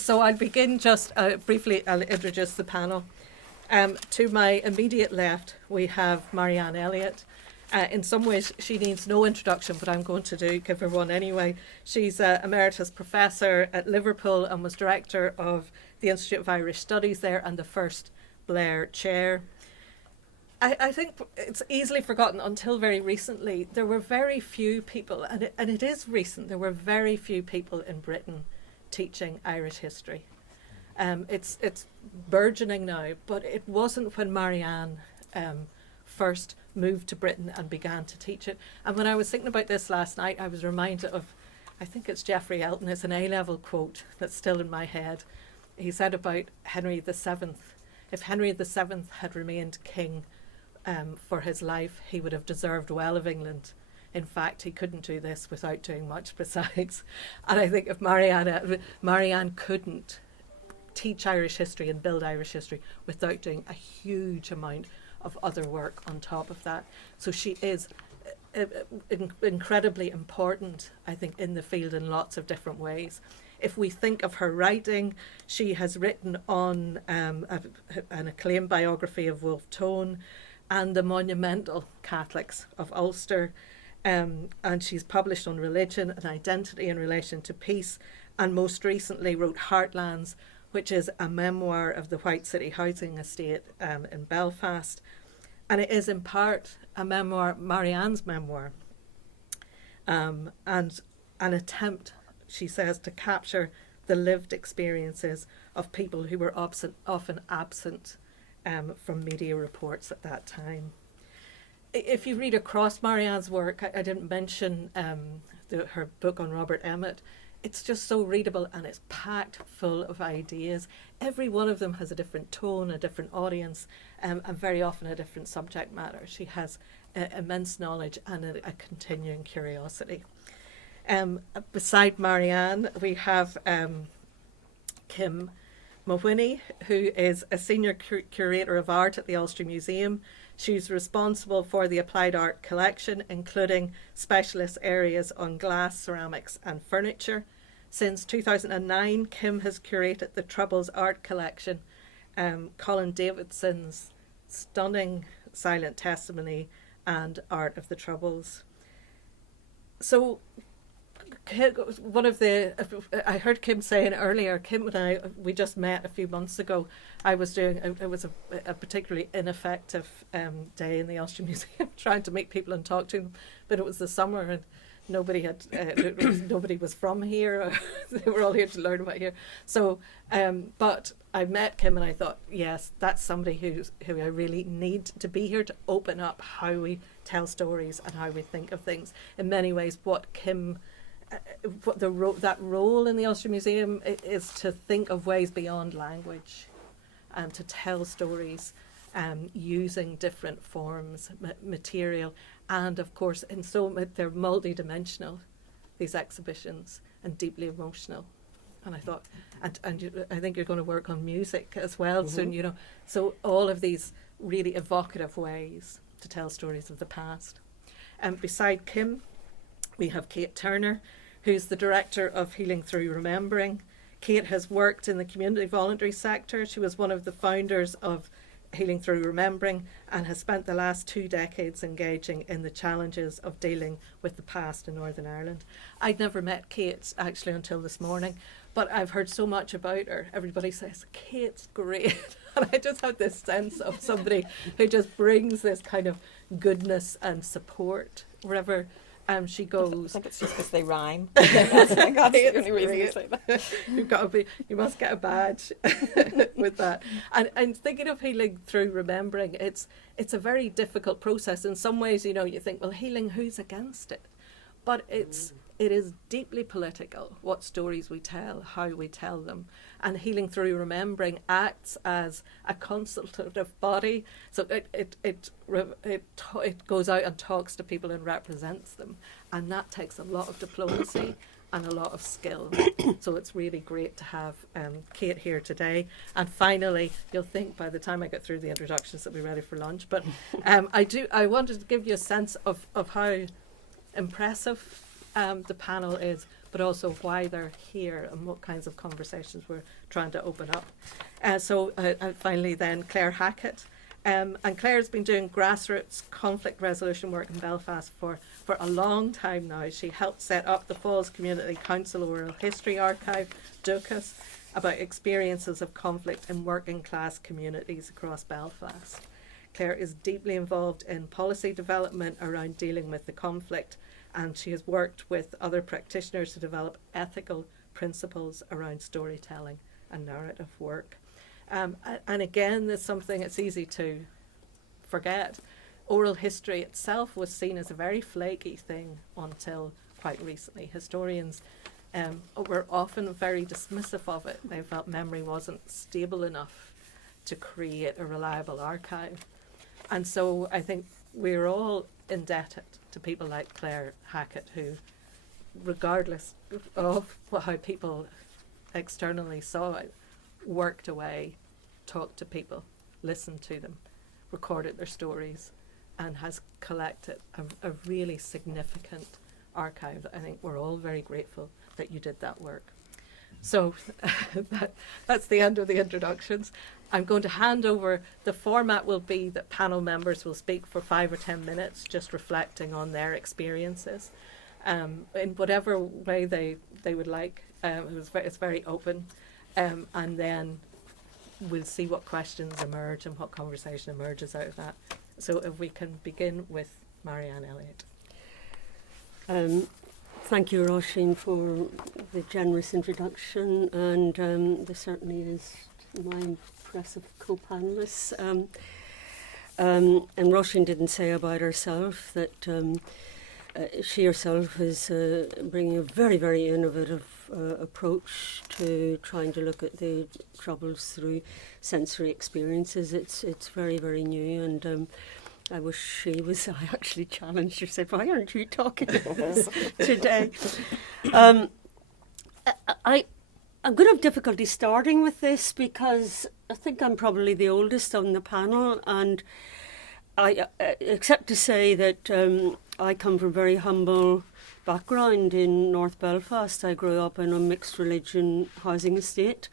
So I'll begin just briefly, I'll introduce the panel. To my immediate left, we have Marianne Elliott. In some ways, she needs no introduction, but I'm going to give her one anyway. She's an emeritus professor at Liverpool and was director of the Institute of Irish Studies there and the first Blair Chair. I think it's easily forgotten until very recently. There were very few people, and it is recent, there were very few people in Britain teaching Irish history. It's burgeoning now, but it wasn't when Marianne first moved to Britain and began to teach it. And when I was thinking about this last night, I was reminded of, I think it's Geoffrey Elton, it's an A-level quote that's still in my head. He said about Henry VII, if Henry VII had remained king for his life, he would have deserved well of England. In fact, he couldn't do this without doing much besides. And I think if Marianne couldn't teach Irish history and build Irish history without doing a huge amount of other work on top of that. So she is incredibly important, I think, in the field in lots of different ways. If we think of her writing, she has written on an acclaimed biography of Wolfe Tone and the monumental Catholics of Ulster. And she's published on religion and identity in relation to peace, and most recently wrote Heartlands, which is a memoir of the White City housing estate in Belfast. And it is in part a memoir, Marianne's memoir, and an attempt, she says, to capture the lived experiences of people who were often absent from media reports at that time. If you read across Marianne's work, I didn't mention her book on Robert Emmet. It's just so readable and it's packed full of ideas. Every one of them has a different tone, a different audience, and very often a different subject matter. She has immense knowledge and a continuing curiosity. Beside Marianne, we have Kim Mawhinney, who is a senior curator of art at the Ulster Museum. She's responsible for the applied art collection, including specialist areas on glass, ceramics and furniture. Since 2009, Kim has curated the Troubles art collection, Colin Davidson's stunning silent testimony and Art of the Troubles. So I heard Kim saying earlier, Kim and I, we just met a few months ago. It was a particularly ineffective day in the Ulster Museum, trying to meet people and talk to them, but it was the summer and nobody was from here. They were all here to learn about here. So, but I met Kim and I thought, yes, that's somebody who I really need to be here to open up how we tell stories and how we think of things. In many ways, what Kim that role in the Ulster Museum is to think of ways beyond language and to tell stories using different forms, material, and of course they're multi-dimensional, these exhibitions, and deeply emotional. And I thought, and I think you're going to work on music as well soon, so all of these really evocative ways to tell stories of the past. And beside Kim, we have Kate Turner, who's the director of Healing Through Remembering. Kate has worked in the community voluntary sector. She was one of the founders of Healing Through Remembering and has spent the last 2 decades engaging in the challenges of dealing with the past in Northern Ireland. I'd never met Kate actually until this morning, but I've heard so much about her. Everybody says, Kate's great. And I just had this sense of somebody who just brings this kind of goodness and support wherever she goes. I think it's just because they rhyme. That's the only reason you say that. You must get a badge with that. And thinking of healing through remembering, it's a very difficult process. In some ways, you think, well, healing, who's against it? But it is deeply political, what stories we tell, how we tell them. And Healing Through Remembering acts as a consultative body. So it goes out and talks to people and represents them. And that takes a lot of diplomacy and a lot of skill. So it's really great to have Kate here today. And finally, you'll think by the time I get through the introductions that we're ready for lunch. But I wanted to give you a sense of how impressive the panel is, but also why they're here and what kinds of conversations we're trying to open up. Finally then, Claire Hackett. And Claire's been doing grassroots conflict resolution work in Belfast for a long time now. She helped set up the Falls Community Council Oral History Archive, DUCAS, about experiences of conflict in working class communities across Belfast. Claire is deeply involved in policy development around dealing with the conflict, and she has worked with other practitioners to develop ethical principles around storytelling and narrative work. And again, there's something it's easy to forget. Oral history itself was seen as a very flaky thing until quite recently. Historians were often very dismissive of it. They felt memory wasn't stable enough to create a reliable archive. And so I think we're all indebted to people like Claire Hackett, who, regardless of how people externally saw it, worked away, talked to people, listened to them, recorded their stories, and has collected a really significant archive that I think we're all very grateful that you did that work. So that's the end of the introductions. I'm going to hand over. The format will be that panel members will speak for 5 or 10 minutes, just reflecting on their experiences in whatever way they would like. It's very open. And then we'll see what questions emerge and what conversation emerges out of that. So if we can begin with Marianne Elliott. Thank you, Roisin, for the generous introduction, and there certainly is my impressive co-panelists. And Roisin didn't say about herself that she herself is bringing a very, very innovative approach to trying to look at the troubles through sensory experiences. It's very, very new, and I wish she was. I actually challenged her, said, "Why aren't you talking about this today?" I'm going to have difficulty starting with this because I think I'm probably the oldest on the panel, and I except to say that I come from a very humble background in North Belfast. I grew up in a mixed religion housing estate.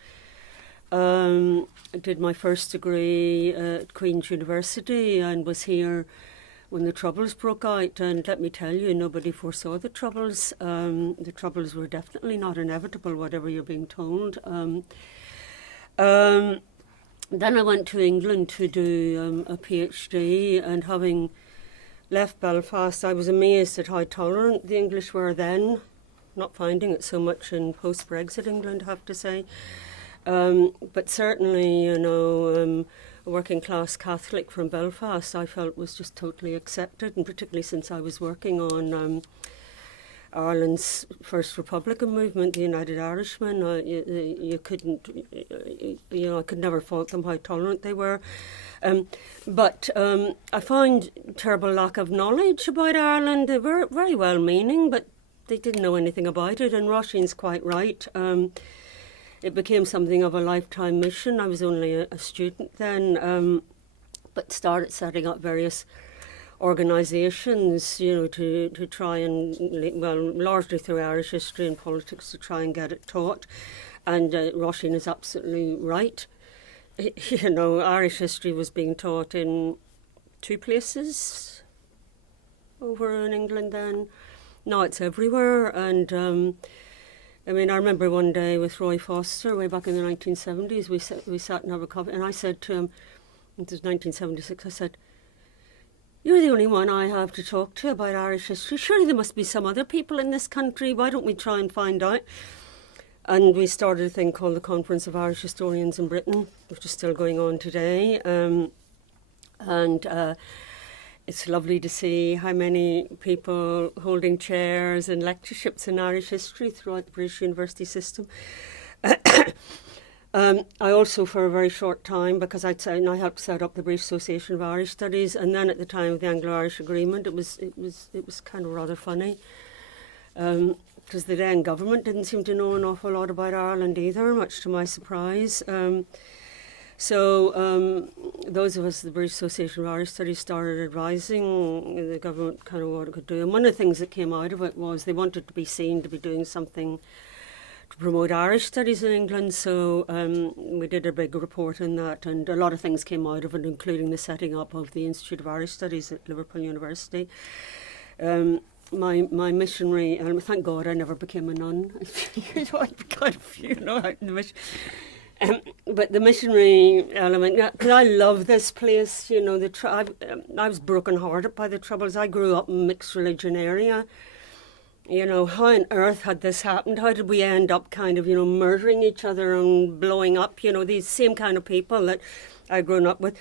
I did my first degree at Queen's University and was here when the Troubles broke out. And let me tell you, nobody foresaw the Troubles. The Troubles were definitely not inevitable, whatever you're being told. Then I went to England to do a PhD, and having left Belfast, I was amazed at how tolerant the English were then. Not finding it so much in post-Brexit England, I have to say. But certainly, you know, a working class Catholic from Belfast, I felt was just totally accepted, and particularly since I was working on Ireland's first Republican movement, the United Irishmen. You couldn't, you know, I could never fault them how tolerant they were. But I found terrible lack of knowledge about Ireland. They were very well-meaning, but they didn't know anything about it. And Roisin's quite right. It became something of a lifetime mission. I was only a student then, but started setting up various organisations, you know, to try and, well, largely through Irish history and politics, to try and get it taught. And Roisin is absolutely right. You know, Irish history was being taught in 2 places over in England then. Now it's everywhere, and I mean, I remember one day with Roy Foster, way back in the 1970s, we sat and had a coffee, and I said to him, it was 1976, I said, "You're the only one I have to talk to about Irish history. Surely there must be some other people in this country. Why don't we try and find out?" And we started a thing called the Conference of Irish Historians in Britain, which is still going on today. It's lovely to see how many people holding chairs and lectureships in Irish history throughout the British university system. I also, for a very short time, because I helped set up the British Association of Irish Studies, and then at the time of the Anglo-Irish Agreement, it was kind of rather funny, because the then government didn't seem to know an awful lot about Ireland either, much to my surprise. So those of us at the British Association of Irish Studies started advising the government kind of what it could do. And one of the things that came out of it was they wanted to be seen to be doing something to promote Irish studies in England. So we did a big report on that, and a lot of things came out of it, including the setting up of the Institute of Irish Studies at Liverpool University. My missionary, and thank God I never became a nun. I kind of, out in the mission. But the missionary element, because I love this place, I was broken-hearted by the Troubles. I grew up in a mixed religion area. How on earth had this happened? How did we end up kind of, murdering each other and blowing up, these same kind of people that I'd grown up with.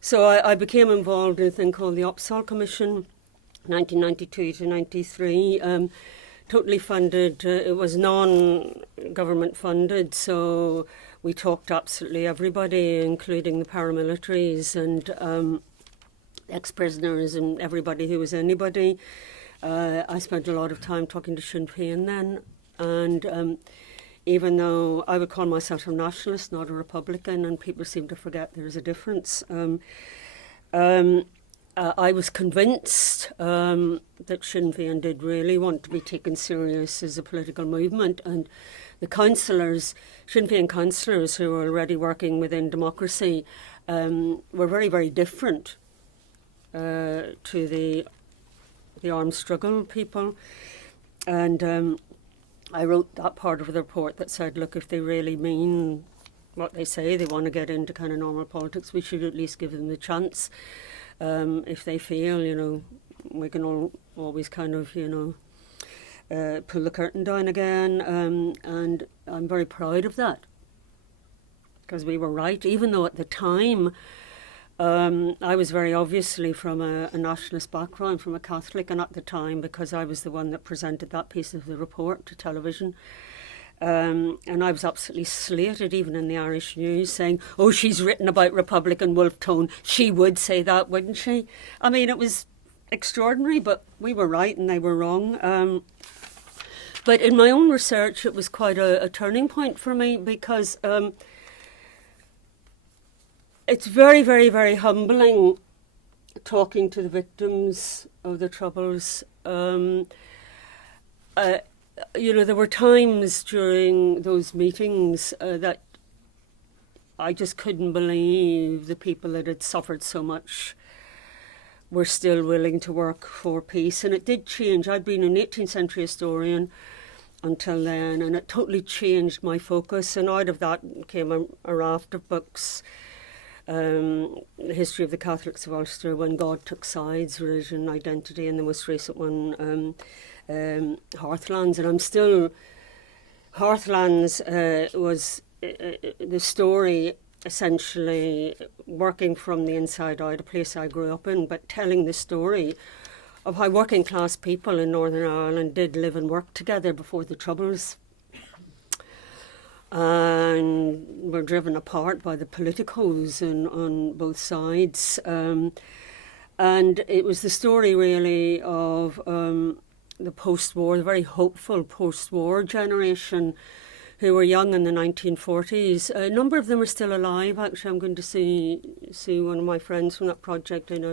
So I became involved in a thing called the Upsall Commission, 1992 to 93. Totally funded. It was non-government funded, so we talked to absolutely everybody, including the paramilitaries and ex-prisoners and everybody who was anybody. I spent a lot of time talking to Sinn Féin then, and even though I would call myself a nationalist, not a Republican, and people seem to forget there's a difference, I was convinced that Sinn Féin did really want to be taken serious as a political movement, and the councillors, Sinn Féin councillors who were already working within democracy, were very, very different to the armed struggle people. And I wrote that part of the report that said, look, if they really mean what they say, they want to get into kind of normal politics, we should at least give them the chance. If they feel, we can always kind of, pull the curtain down again. And I'm very proud of that, because we were right, even though at the time I was very obviously from a nationalist background, from a Catholic, and at the time, because I was the one that presented that piece of the report to television, and I was absolutely slated, even in the Irish news, saying, oh, she's written about Republican wolf tone. She would say that, wouldn't she? I mean, it was extraordinary, but we were right and they were wrong. But in my own research, it was quite a turning point for me, because it's very, very, very humbling talking to the victims of the Troubles. There were times during those meetings that I just couldn't believe the people that had suffered so much were still willing to work for peace. And it did change. I'd been an 18th century historian until then, and it totally changed my focus. And out of that came a raft of books. The history of the Catholics of Ulster, When God Took Sides, Religion, Identity, and the most recent one, Hearthlands. And I'm still, Hearthlands was the story, essentially working from the inside out, a place I grew up in, but telling the story of how working class people in Northern Ireland did live and work together before the Troubles, and were driven apart by the politicos on both sides. And it was the story really of the post-war, the very hopeful post-war generation who were young in the 1940s. A number of them are still alive. Actually, I'm going to see one of my friends from that project in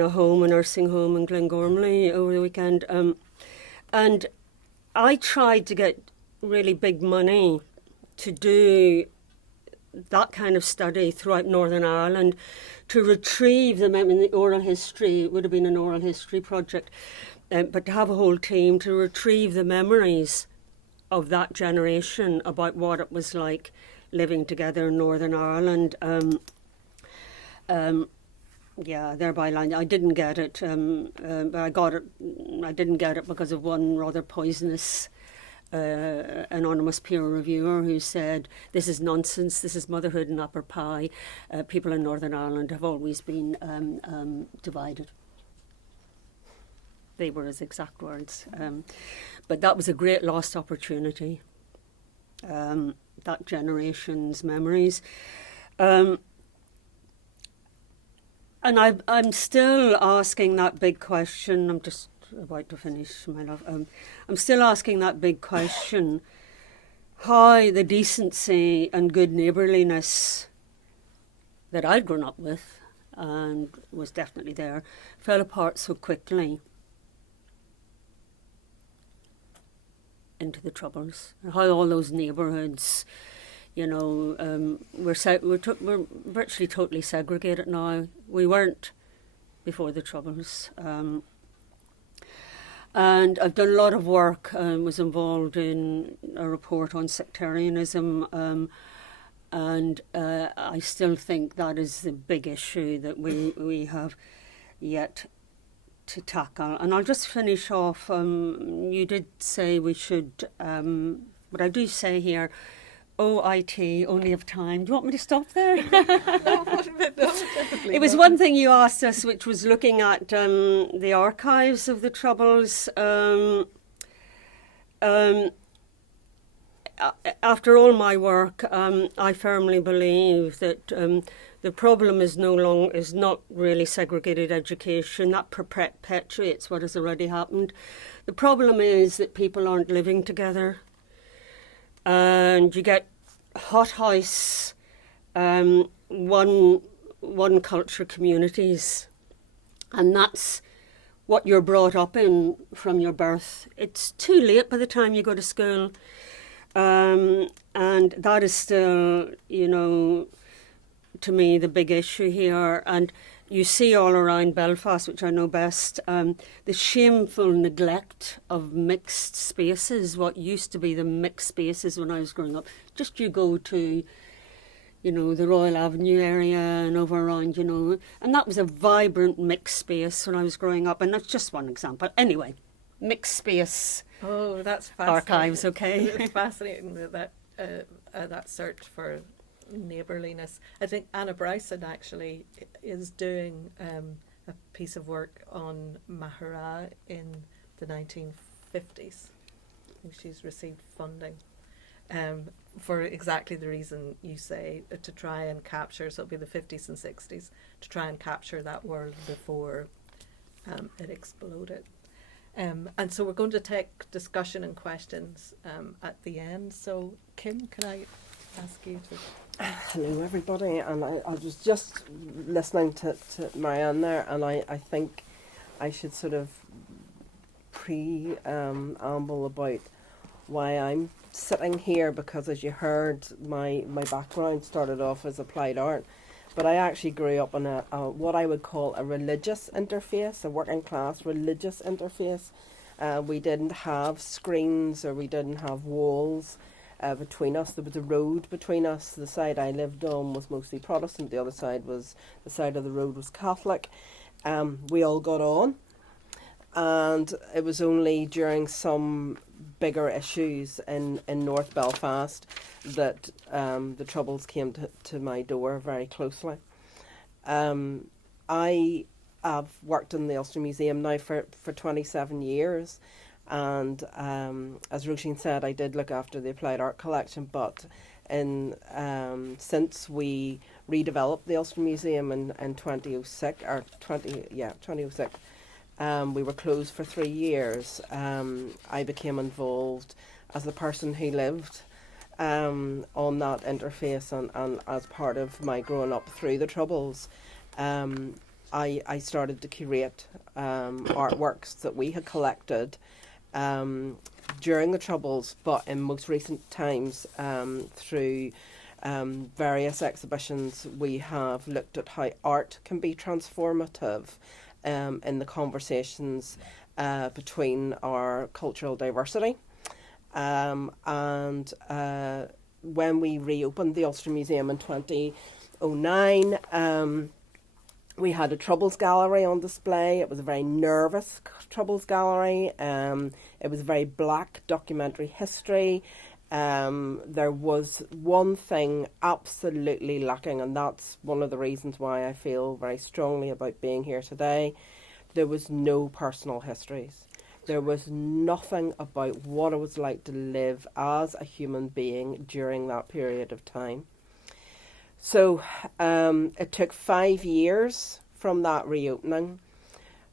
a home, a nursing home in Glengormley over the weekend. And I tried to get really big money to do that kind of study throughout Northern Ireland, to retrieve them. I mean, the oral history, it would have been an oral history project, but to have a whole team to retrieve the memories of that generation about what it was like living together in Northern Ireland. Thereby line. I didn't get it, but I got it. I didn't get it because of one rather poisonous anonymous peer reviewer who said, this is nonsense, this is motherhood and apple pie. People in Northern Ireland have always been divided. They were his exact words. But that was a great lost opportunity, that generation's memories. And I'm still asking that big question. I'm just about to finish, my love. I'm still asking that big question, how the decency and good neighbourliness that I'd grown up with and was definitely there fell apart so quickly into the Troubles. And how all those neighbourhoods, you know, we're virtually totally segregated now. We weren't before the Troubles. And I've done a lot of work, was involved in a report on sectarianism, and I still think that is the big issue that we have yet to tackle. And I'll just finish off, you did say we should, but I do say here, OIT, only of time. Do you want me to stop there? It was one thing you asked us, which was looking at the archives of the Troubles. After all my work, I firmly believe that the problem is not really segregated education. That perpetuates what has already happened. The problem is that people aren't living together. And you get hothouse, one culture communities, and that's what you're brought up in from your birth. It's too late by the time you go to school, and that is still, you know, to me the big issue here. And you see all around Belfast, which I know best, the shameful neglect of mixed spaces, what used to be the mixed spaces when I was growing up. Just you go to, you know, the Royal Avenue area and over around, you know, and that was a vibrant mixed space when I was growing up, and that's just one example. Anyway, mixed space. Oh, that's fascinating. Archives, okay. It's fascinating that search for neighbourliness. I think Anna Bryson actually is doing a piece of work on Mahara in the 1950s. She's received funding for exactly the reason you say, to try and capture, so it'll be the 50s and 60s, to try and capture that world before it exploded. And so we're going to take discussion and questions at the end. So Kim, can I ask you to... Hello everybody, and I was just listening to Marianne there, and I think I should sort of amble about why I'm sitting here, because as you heard, my background started off as applied art, but I actually grew up in a what I would call a religious interface, a working class religious interface. We didn't have screens, or we didn't have walls between us. There was a road between us. The side I lived on was mostly Protestant. The other side was, the side of the road was Catholic. We all got on, and it was only during some bigger issues in North Belfast that the Troubles came to my door very closely. I have worked in the Ulster Museum now for 27 years. And as Roisin said, I did look after the applied art collection, but since we redeveloped the Ulster Museum in 2006, we were closed for 3 years. I became involved as the person who lived on that interface, and as part of my growing up through the Troubles. I started to curate artworks that we had collected during the Troubles, but in most recent times, through various exhibitions, we have looked at how art can be transformative in the conversations between our cultural diversity. And when we reopened the Ulster Museum in 2009, we had a Troubles gallery on display. It was a very nervous Troubles gallery. It was a very black documentary history. There was one thing absolutely lacking, and that's one of the reasons why I feel very strongly about being here today. There was no personal histories. There was nothing about what it was like to live as a human being during that period of time. So it took 5 years from that reopening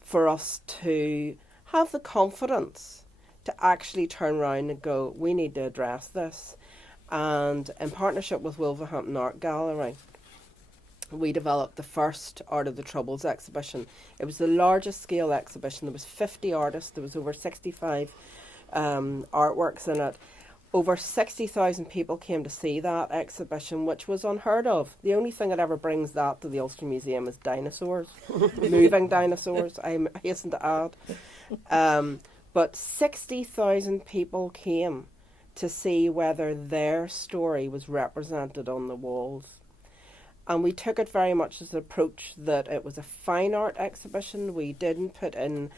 for us to have the confidence to actually turn around and go, we need to address this. And in partnership with Wolverhampton Art Gallery, we developed the first Art of the Troubles exhibition. It was the largest scale exhibition. There was 50 artists. There was over 65 artworks in it. Over 60,000 people came to see that exhibition, which was unheard of. The only thing that ever brings that to the Ulster Museum is dinosaurs, moving dinosaurs, I hasten to add. But 60,000 people came to see whether their story was represented on the walls. And we took it very much as an approach that it was a fine art exhibition. We didn't put in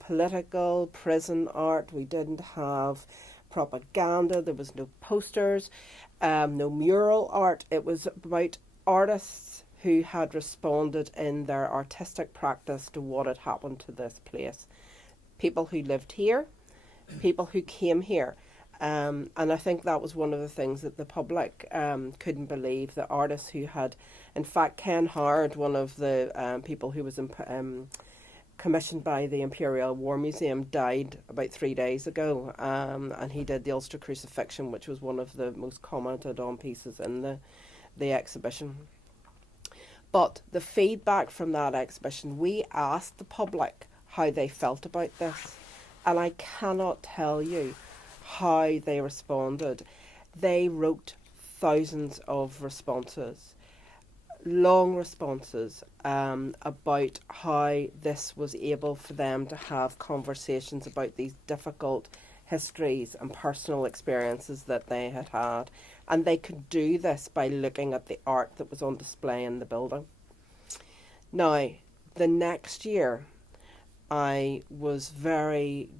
political, prison art. We didn't have propaganda. There was no posters, no mural art. It was about artists who had responded in their artistic practice to what had happened to this place. People who lived here, people who came here. And I think that was one of the things that the public couldn't believe, that artists who had, in fact, Ken Howard, one of the people who was commissioned by the Imperial War Museum, died about 3 days ago, and he did the Ulster Crucifixion, which was one of the most commented on pieces in the exhibition. But the feedback from that exhibition, we asked the public how they felt about this, and I cannot tell you how they responded. They wrote thousands of responses, long responses, about how this was able for them to have conversations about these difficult histories and personal experiences that they had had. And they could do this by looking at the art that was on display in the building. Now, the next year, I was very,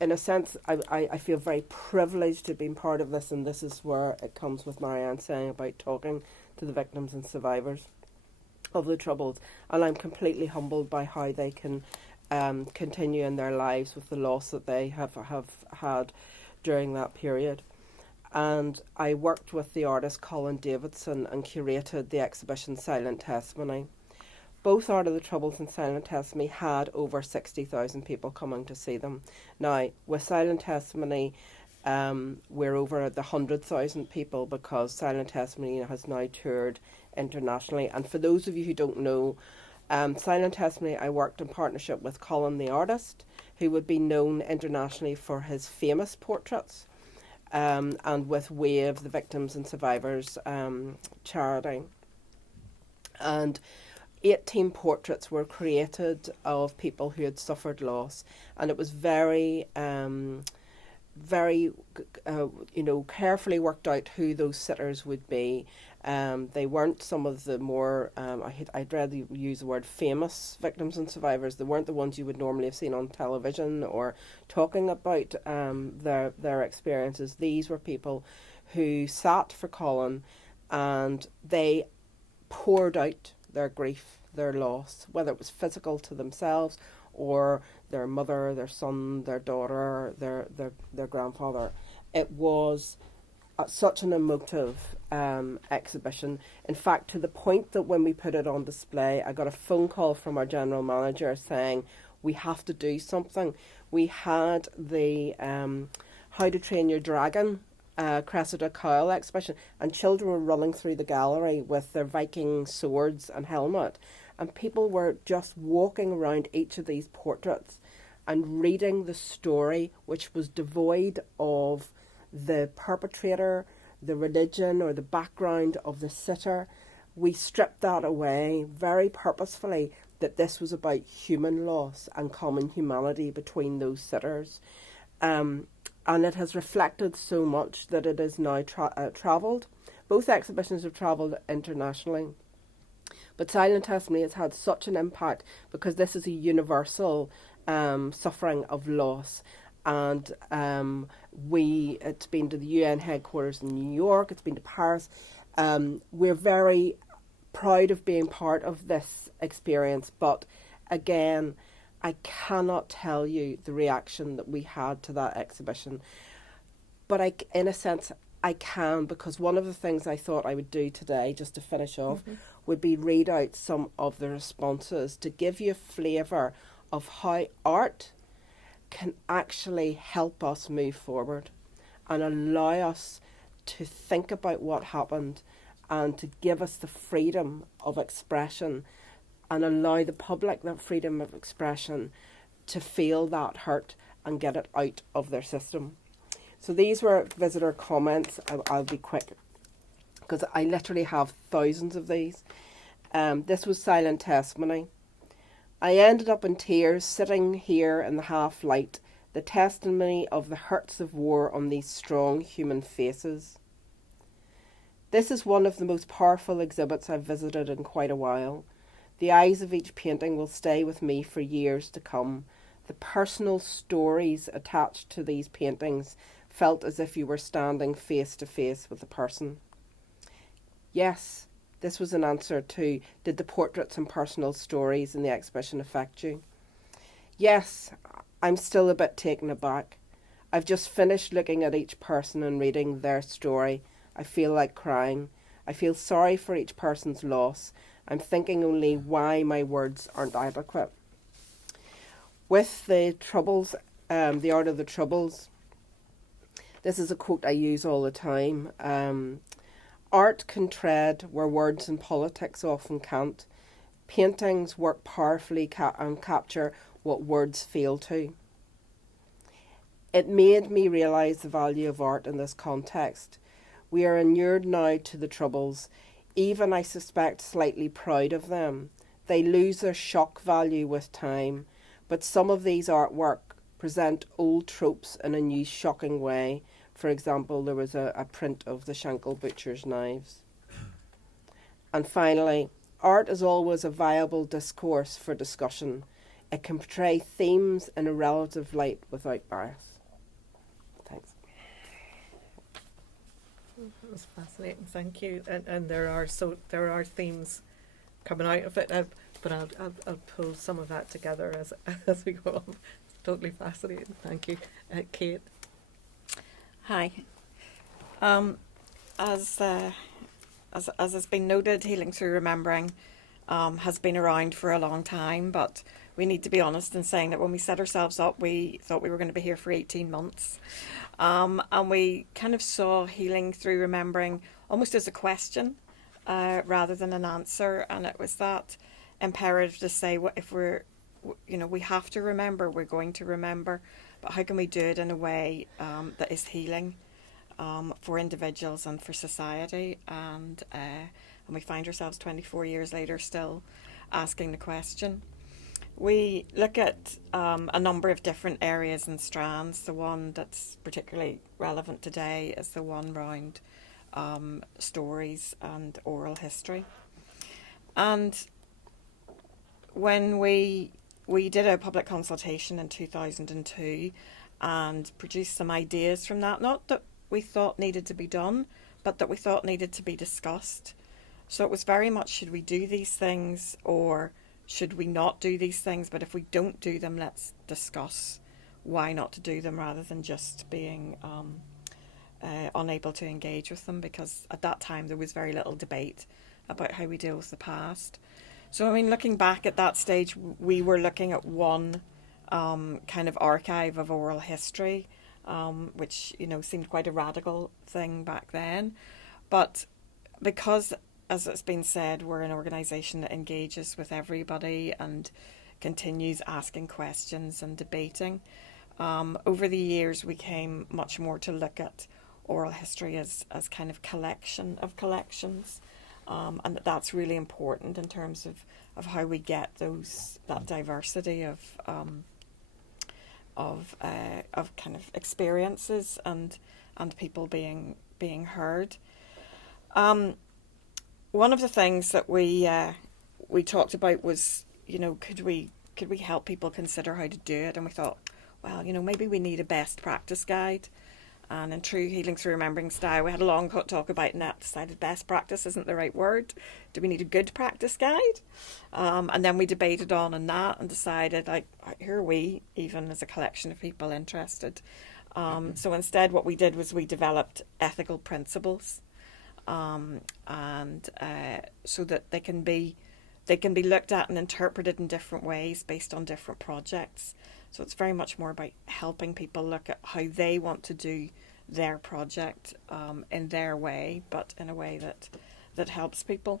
in a sense, I feel very privileged to have been part of this, and this is where it comes with Marianne saying about talking to the victims and survivors of the Troubles. And I'm completely humbled by how they can continue in their lives with the loss that they have had during that period. And I worked with the artist Colin Davidson and curated the exhibition Silent Testimony. Both Art of the Troubles and Silent Testimony had over 60,000 people coming to see them. Now, with Silent Testimony, we're over the 100,000 people, because Silent Testimony has now toured internationally. And for those of you who don't know, Silent Testimony, I worked in partnership with Colin the artist, who would be known internationally for his famous portraits, and with WAVE, the Victims and Survivors charity. And 18 portraits were created of people who had suffered loss, and it was very, carefully worked out who those sitters would be. They weren't some of the more, I'd rather use the word famous victims and survivors. They weren't the ones you would normally have seen on television or talking about their experiences. These were people who sat for Colin, and they poured out their grief, their loss, whether it was physical to themselves or their mother, their son, their daughter, their grandfather. It was such an emotive exhibition. In fact, to the point that when we put it on display, I got a phone call from our general manager saying, we have to do something. We had the How to Train Your Dragon Cressida Cowell exhibition, and children were running through the gallery with their Viking swords and helmet, and people were just walking around each of these portraits and reading the story, which was devoid of the perpetrator, the religion, or the background of the sitter. We stripped that away very purposefully, that this was about human loss and common humanity between those sitters. And it has reflected so much that it is now travelled. Both exhibitions have travelled internationally. But Silent Testimony has had such an impact because this is a universal suffering of loss. And it's been to the UN headquarters in New York, it's been to Paris. We're very proud of being part of this experience, but again, I cannot tell you the reaction that we had to that exhibition. But in a sense, I can, because one of the things I thought I would do today, just to finish off, would be read out some of the responses to give you a flavour of how art can actually help us move forward and allow us to think about what happened and to give us the freedom of expression and allow the public that freedom of expression to feel that hurt and get it out of their system. So these were visitor comments. I'll be quick because I literally have thousands of these. This was silent testimony. I ended up in tears sitting here in the half light, the testimony of the hurts of war on these strong human faces. This is one of the most powerful exhibits I've visited in quite a while. The eyes of each painting will stay with me for years to come. The personal stories attached to these paintings felt as if you were standing face to face with the person. Yes, this was an answer to, did the portraits and personal stories in the exhibition affect you? Yes, I'm still a bit taken aback. I've just finished looking at each person and reading their story. I feel like crying. I feel sorry for each person's loss. I'm thinking only why my words aren't adequate. With the Troubles, the Art of the Troubles, this is a quote I use all the time. Art can tread where words and politics often can't. Paintings work powerfully and capture what words fail to. It made me realise the value of art in this context. We are inured now to the Troubles, even I suspect slightly proud of them. They lose their shock value with time, but some of these artwork present old tropes in a new shocking way. For example, there was a print of the Shankill Butcher's knives. And finally, art is always a viable discourse for discussion. It can portray themes in a relative light without bias. Thanks. That was fascinating, thank you. And there are themes coming out of it, but I'll pull some of that together as we go on. It's totally fascinating. Thank you, Kate. Hi. As has been noted, Healing Through Remembering has been around for a long time, but we need to be honest in saying that when we set ourselves up, we thought we were going to be here for 18 months. And we kind of saw Healing Through Remembering almost as a question rather than an answer. And it was that imperative to say, what if we have to remember, we're going to remember, but how can we do it in a way that is healing for individuals and for society? And we find ourselves 24 years later still asking the question. We look at a number of different areas and strands. The one that's particularly relevant today is the one around stories and oral history. And when we did a public consultation in 2002 and produced some ideas from that, not that we thought needed to be done, but that we thought needed to be discussed. So it was very much, should we do these things or should we not do these things? But if we don't do them, let's discuss why not to do them rather than just being unable to engage with them, because at that time there was very little debate about how we deal with the past. So, I mean, looking back at that stage, we were looking at one kind of archive of oral history, which, seemed quite a radical thing back then. But because, as it's been said, we're an organisation that engages with everybody and continues asking questions and debating, over the years we came much more to look at oral history as kind of collection of collections. And that's really important in terms of how we get that diversity of kind of experiences and people being heard. One of the things that we talked about was, could we help people consider how to do it? And we thought, well, maybe we need a best practice guide. And in true Healing Through Remembering style, we had a long talk about it, and that decided best practice isn't the right word. Do we need a good practice guide? And then we debated on that and decided, here are we, even as a collection of people interested. So instead what we did was we developed ethical principles, and so that they can be looked at and interpreted in different ways based on different projects. So it's very much more about helping people look at how they want to do their project in their way, but in a way that that helps people.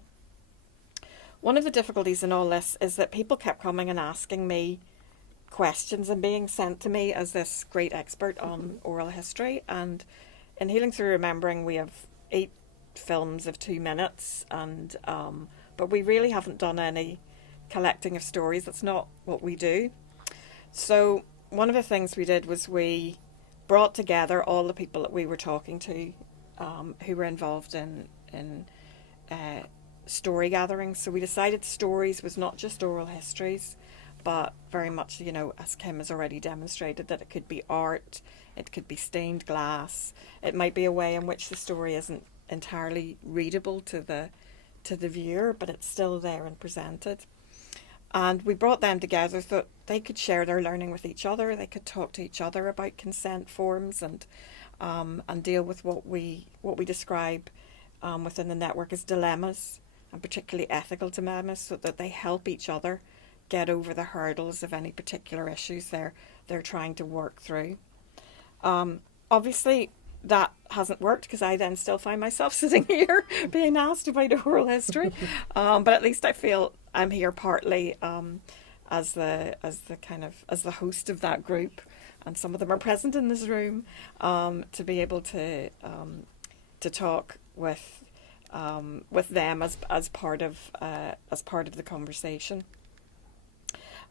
One of the difficulties in all this is that people kept coming and asking me questions and being sent to me as this great expert on oral history. And in Healing Through Remembering, we have 8 films of 2 minutes, and but we really haven't done any collecting of stories. That's not what we do. So one of the things we did was we brought together all the people that we were talking to who were involved in story gatherings. So we decided stories was not just oral histories, but very much, you know, as Kim has already demonstrated, that it could be art, it could be stained glass, it might be a way in which the story isn't entirely readable to the viewer, but it's still there and presented. And we brought them together so that they could share their learning with each other, they could talk to each other about consent forms and deal with what we describe within the network as dilemmas, and particularly ethical dilemmas, so that they help each other get over the hurdles of any particular issues they're trying to work through. Obviously, that hasn't worked because I then still find myself sitting here being asked about oral history. But at least I feel I'm here partly as the host of that group, and some of them are present in this room to be able to talk with them as part of the conversation.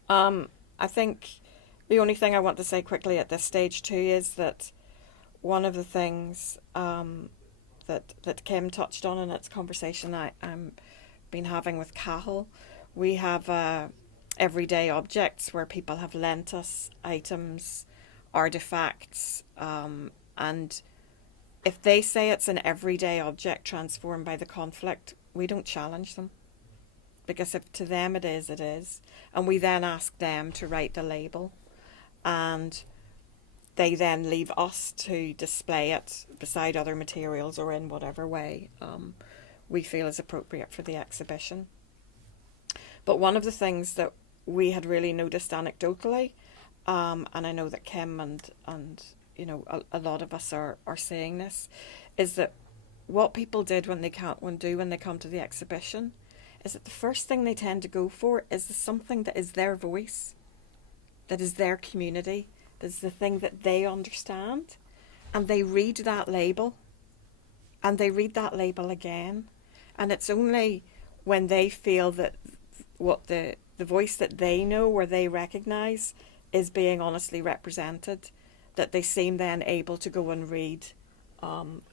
I think the only thing I want to say quickly at this stage too is that one of the things that Kim touched on in its conversation I'm been having with Cahill, we have everyday objects where people have lent us items, artifacts, and if they say it's an everyday object transformed by the conflict, we don't challenge them. Because if to them it is, it is. And we then ask them to write the label. And they then leave us to display it beside other materials or in whatever way we feel is appropriate for the exhibition. But one of the things that we had really noticed anecdotally, and I know that Kim and you know a lot of us are seeing this, is that what people did when they come to the exhibition is that the first thing they tend to go for is something that is their voice, that is their community, that is the thing that they understand, and they read that label, and they read that label again, and it's only when they feel that what the voice that they know or they recognise is being honestly represented that they seem then able to go and read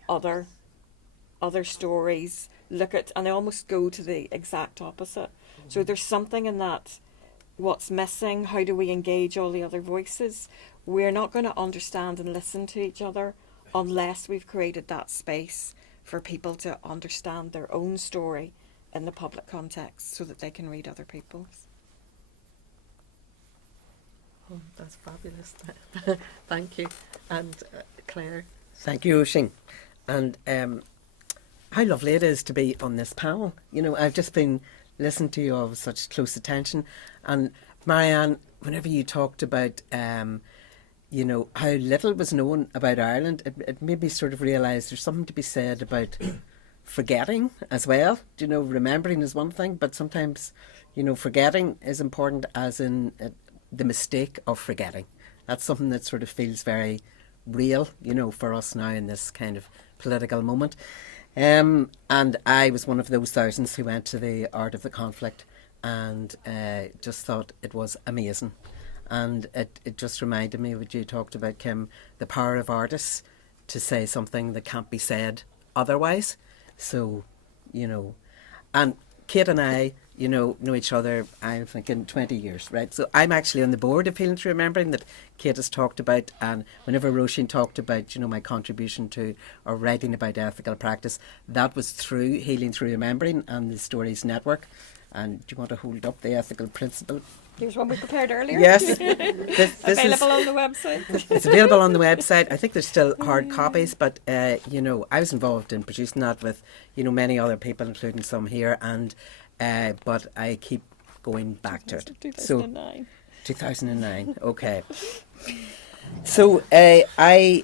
other stories, look at, and they almost go to the exact opposite. So there's something in that, what's missing, how do we engage all the other voices? We're not going to understand and listen to each other unless we've created that space for people to understand their own story in the public context so that they can read other people's. Oh, that's fabulous. Thank you. And Claire. Thank you, Oisin. And how lovely it is to be on this panel. You know, I've just been listening to you all with such close attention. And Marianne, whenever you talked about, you know, how little was known about Ireland, it made me sort of realise there's something to be said about forgetting as well. You know, remembering is one thing, but sometimes, you know, forgetting is important, as in the mistake of forgetting. That's something that sort of feels very real, you know, for us now in this kind of political moment. And I was one of those thousands who went to the Art of the Conflict and just thought it was amazing. And it just reminded me what you talked about, Kim, the power of artists to say something that can't be said otherwise. So, you know, and Kate and I, you know each other, I'm thinking 20 years, right? So I'm actually on the board of Healing Through Remembering that Kate has talked about, and whenever Roisin talked about, you know, my contribution to or writing about ethical practice, that was through Healing Through Remembering and the Stories Network. And do you want to hold up the ethical principle? Here's one we prepared earlier. Yes. this available on the website. It's available on the website. I think there's still hard copies, but, you know, I was involved in producing that with, you know, many other people, including some here, and but I keep going back to it. 2009. So, 2009, okay. So I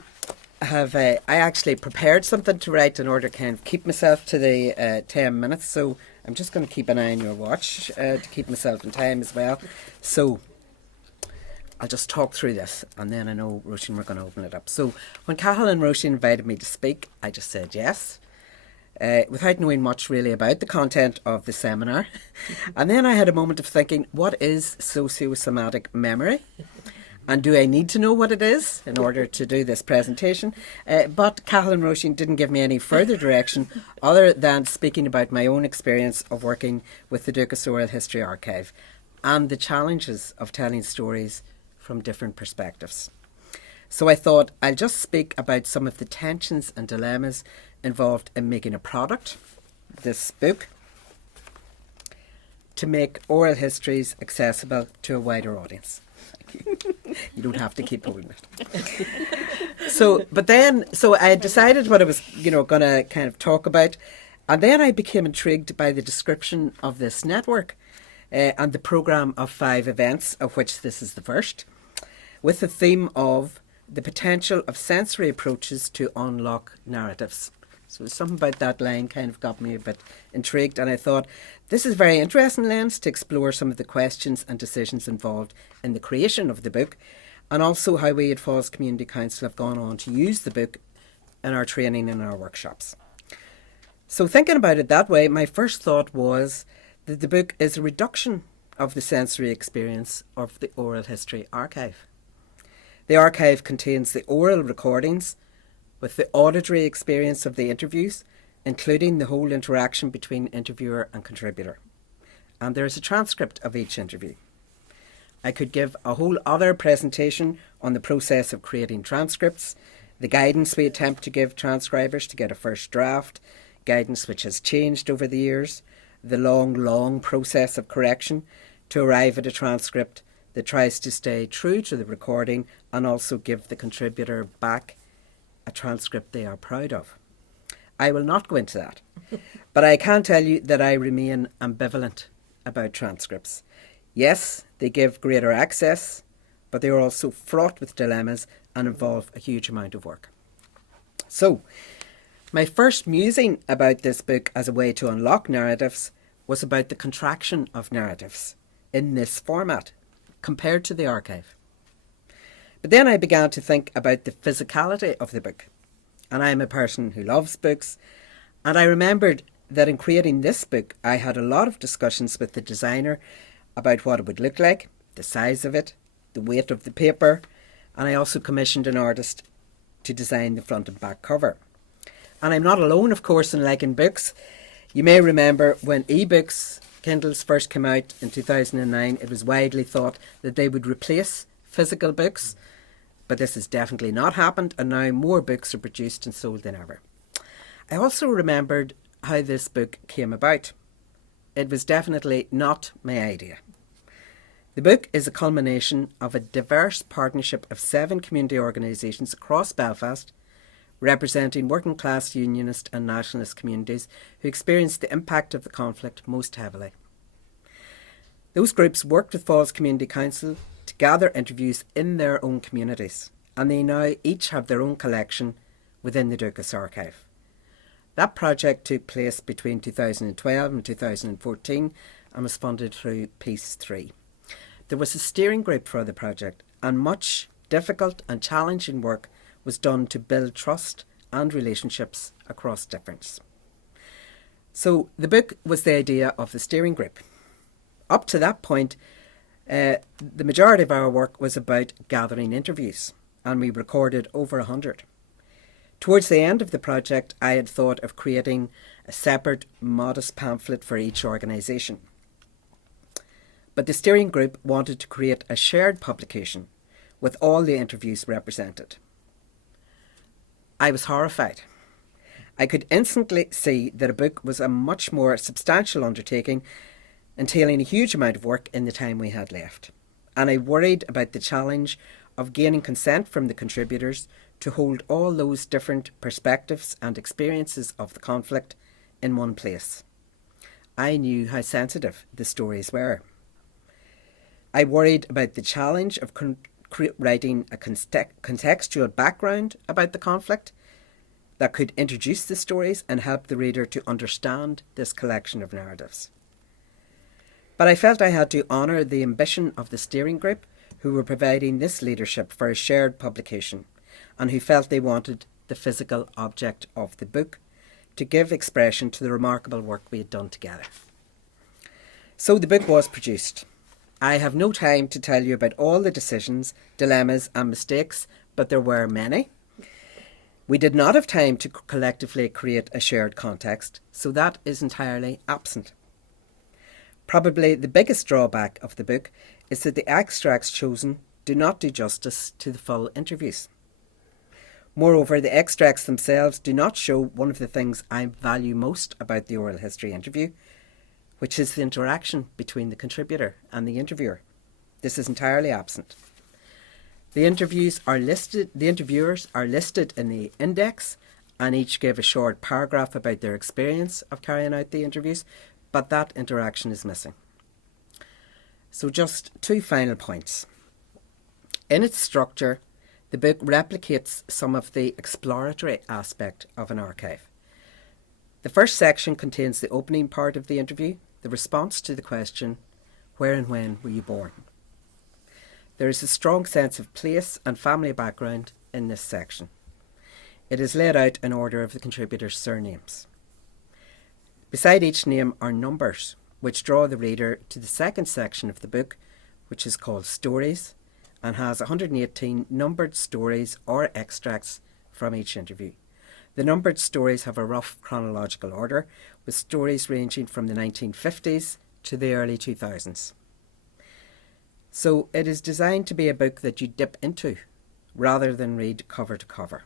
I actually prepared something to write in order to kind of keep myself to the 10 minutes. So I'm just going to keep an eye on your watch to keep myself in time as well. So I'll just talk through this, and then I know, Roisin, we're going to open it up. So when Cathal and Roisin invited me to speak, I just said yes, without knowing much really about the content of the seminar. And then I had a moment of thinking, what is sociosomatic memory? And do I need to know what it is in order to do this presentation? But Cathal and Roisin didn't give me any further direction other than speaking about my own experience of working with the Dúchas Oral History Archive and the challenges of telling stories from different perspectives. So I thought I'll just speak about some of the tensions and dilemmas involved in making a product, this book, to make oral histories accessible to a wider audience. You don't have to keep holding it. So I decided what I was, going to kind of talk about, and then I became intrigued by the description of this network and the programme of 5 events, of which this is the first, with the theme of the potential of sensory approaches to unlock narratives. So something about that line kind of got me a bit intrigued, and I thought this is a very interesting lens to explore some of the questions and decisions involved in the creation of the book, and also how we at Falls Community Council have gone on to use the book in our training and our workshops. So thinking about it that way, my first thought was that the book is a reduction of the sensory experience of the Oral History Archive. The archive contains the oral recordings with the auditory experience of the interviews, including the whole interaction between interviewer and contributor. And there is a transcript of each interview. I could give a whole other presentation on the process of creating transcripts, the guidance we attempt to give transcribers to get a first draft, guidance which has changed over the years, the long process of correction to arrive at a transcript that tries to stay true to the recording and also give the contributor back a transcript they are proud of. I will not go into that, but I can tell you that I remain ambivalent about transcripts. Yes, they give greater access, but they are also fraught with dilemmas and involve a huge amount of work. So, my first musing about this book as a way to unlock narratives was about the contraction of narratives in this format compared to the archive. But then I began to think about the physicality of the book. And I am a person who loves books. And I remembered that in creating this book, I had a lot of discussions with the designer about what it would look like, the size of it, the weight of the paper. And I also commissioned an artist to design the front and back cover. And I'm not alone, of course, in liking books. You may remember when ebooks, Kindles, first came out in 2009, it was widely thought that they would replace physical books. But this has definitely not happened, and now more books are produced and sold than ever. I also remembered how this book came about. It was definitely not my idea. The book is a culmination of a diverse partnership of 7 community organisations across Belfast, representing working class unionist and nationalist communities who experienced the impact of the conflict most heavily. Those groups worked with Falls Community Council to gather interviews in their own communities, and they now each have their own collection within the Dúchas Archive. That project took place between 2012 and 2014 and was funded through Piece 3. There was a steering group for the project, and much difficult and challenging work was done to build trust and relationships across difference. So the book was the idea of the steering group. Up to that point, the majority of our work was about gathering interviews, and we recorded over 100. Towards the end of the project, I had thought of creating a separate, modest pamphlet for each organisation. But the steering group wanted to create a shared publication with all the interviews represented. I was horrified. I could instantly see that a book was a much more substantial undertaking, entailing a huge amount of work in the time we had left. And I worried about the challenge of gaining consent from the contributors to hold all those different perspectives and experiences of the conflict in one place. I knew how sensitive the stories were. I worried about the challenge of writing a contextual background about the conflict that could introduce the stories and help the reader to understand this collection of narratives. But I felt I had to honour the ambition of the steering group, who were providing this leadership for a shared publication and who felt they wanted the physical object of the book to give expression to the remarkable work we had done together. So the book was produced. I have no time to tell you about all the decisions, dilemmas and mistakes, but there were many. We did not have time to collectively create a shared context, so that is entirely absent. Probably the biggest drawback of the book is that the extracts chosen do not do justice to the full interviews. Moreover, the extracts themselves do not show one of the things I value most about the oral history interview, which is the interaction between the contributor and the interviewer. This is entirely absent. The interviewers are listed in the index and each gave a short paragraph about their experience of carrying out the interviews, but that interaction is missing. So just 2 final points. In its structure, the book replicates some of the exploratory aspect of an archive. The first section contains the opening part of the interview, the response to the question, where and when were you born? There is a strong sense of place and family background in this section. It is laid out in order of the contributors' surnames. Beside each name are numbers, which draw the reader to the second section of the book, which is called Stories, and has 118 numbered stories or extracts from each interview. The numbered stories have a rough chronological order, with stories ranging from the 1950s to the early 2000s. So it is designed to be a book that you dip into, rather than read cover to cover.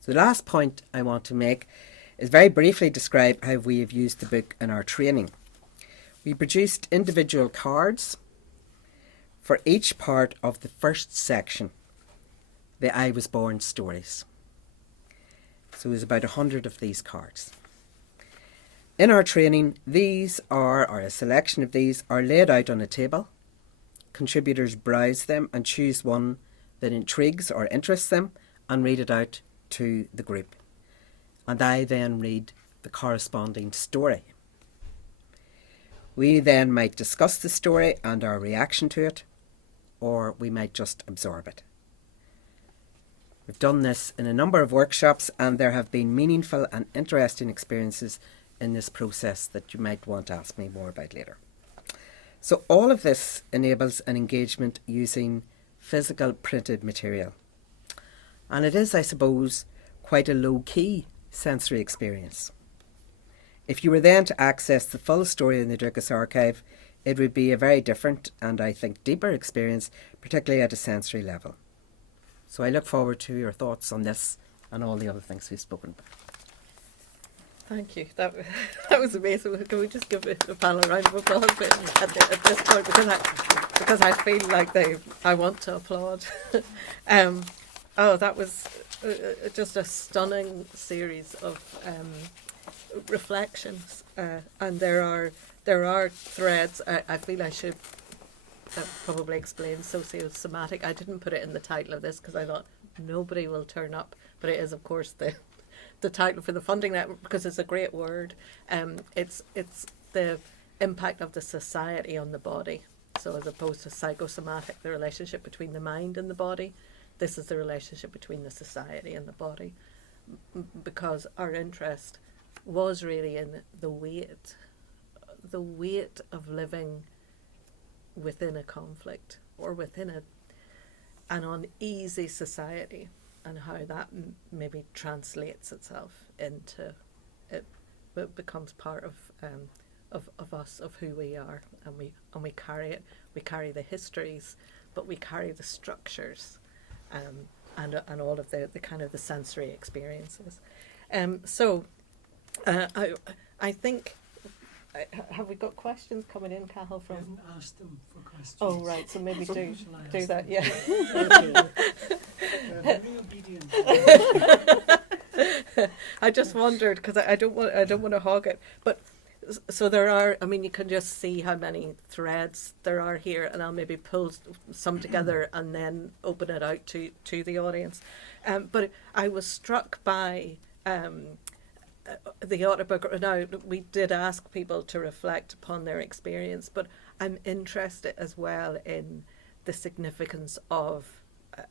So the last point I want to make is very briefly describe how we have used the book in our training. We produced individual cards for each part of the first section, the I Was Born stories. So there's about 100 of these cards. In our training, a selection of these are laid out on a table. Contributors browse them and choose one that intrigues or interests them and read it out to the group. And I then read the corresponding story. We then might discuss the story and our reaction to it, or we might just absorb it. We've done this in a number of workshops and there have been meaningful and interesting experiences in this process that you might want to ask me more about later. So all of this enables an engagement using physical printed material. And it is, I suppose, quite a low-key sensory experience. If you were then to access the full story in the Drukas archive, it would be a very different and I think deeper experience, particularly at a sensory level. So I look forward to your thoughts on this and all the other things we've spoken about. Thank you. That was amazing. Can we just give a panel round of applause at this point because I feel like I want to applaud. That was just a stunning series of reflections, and there are threads. I feel I should probably explain sociosomatic. I didn't put it in the title of this because I thought nobody will turn up, but it is of course the title for the funding network because it's a great word. It's the impact of the society on the body. So as opposed to psychosomatic, the relationship between the mind and the body, this is the relationship between the society and the body, because our interest was really in the weight of living within a conflict or within an uneasy society, and how that maybe translates itself into it becomes part of us, of who we are, and we carry it. We carry the histories, but we carry the structures, and all of the kind of the sensory experiences. I think. Have we got questions coming in, Cathal? From? I haven't asked them for questions. Oh right, so maybe do that. Yeah. Very obedient. I just wondered because I don't want to hog it, but So there are, I mean, you can just see how many threads there are here, and I'll maybe pull some together and then open it out to the audience. But I was struck by the autobiography. Now, we did ask people to reflect upon their experience, but I'm interested as well in the significance of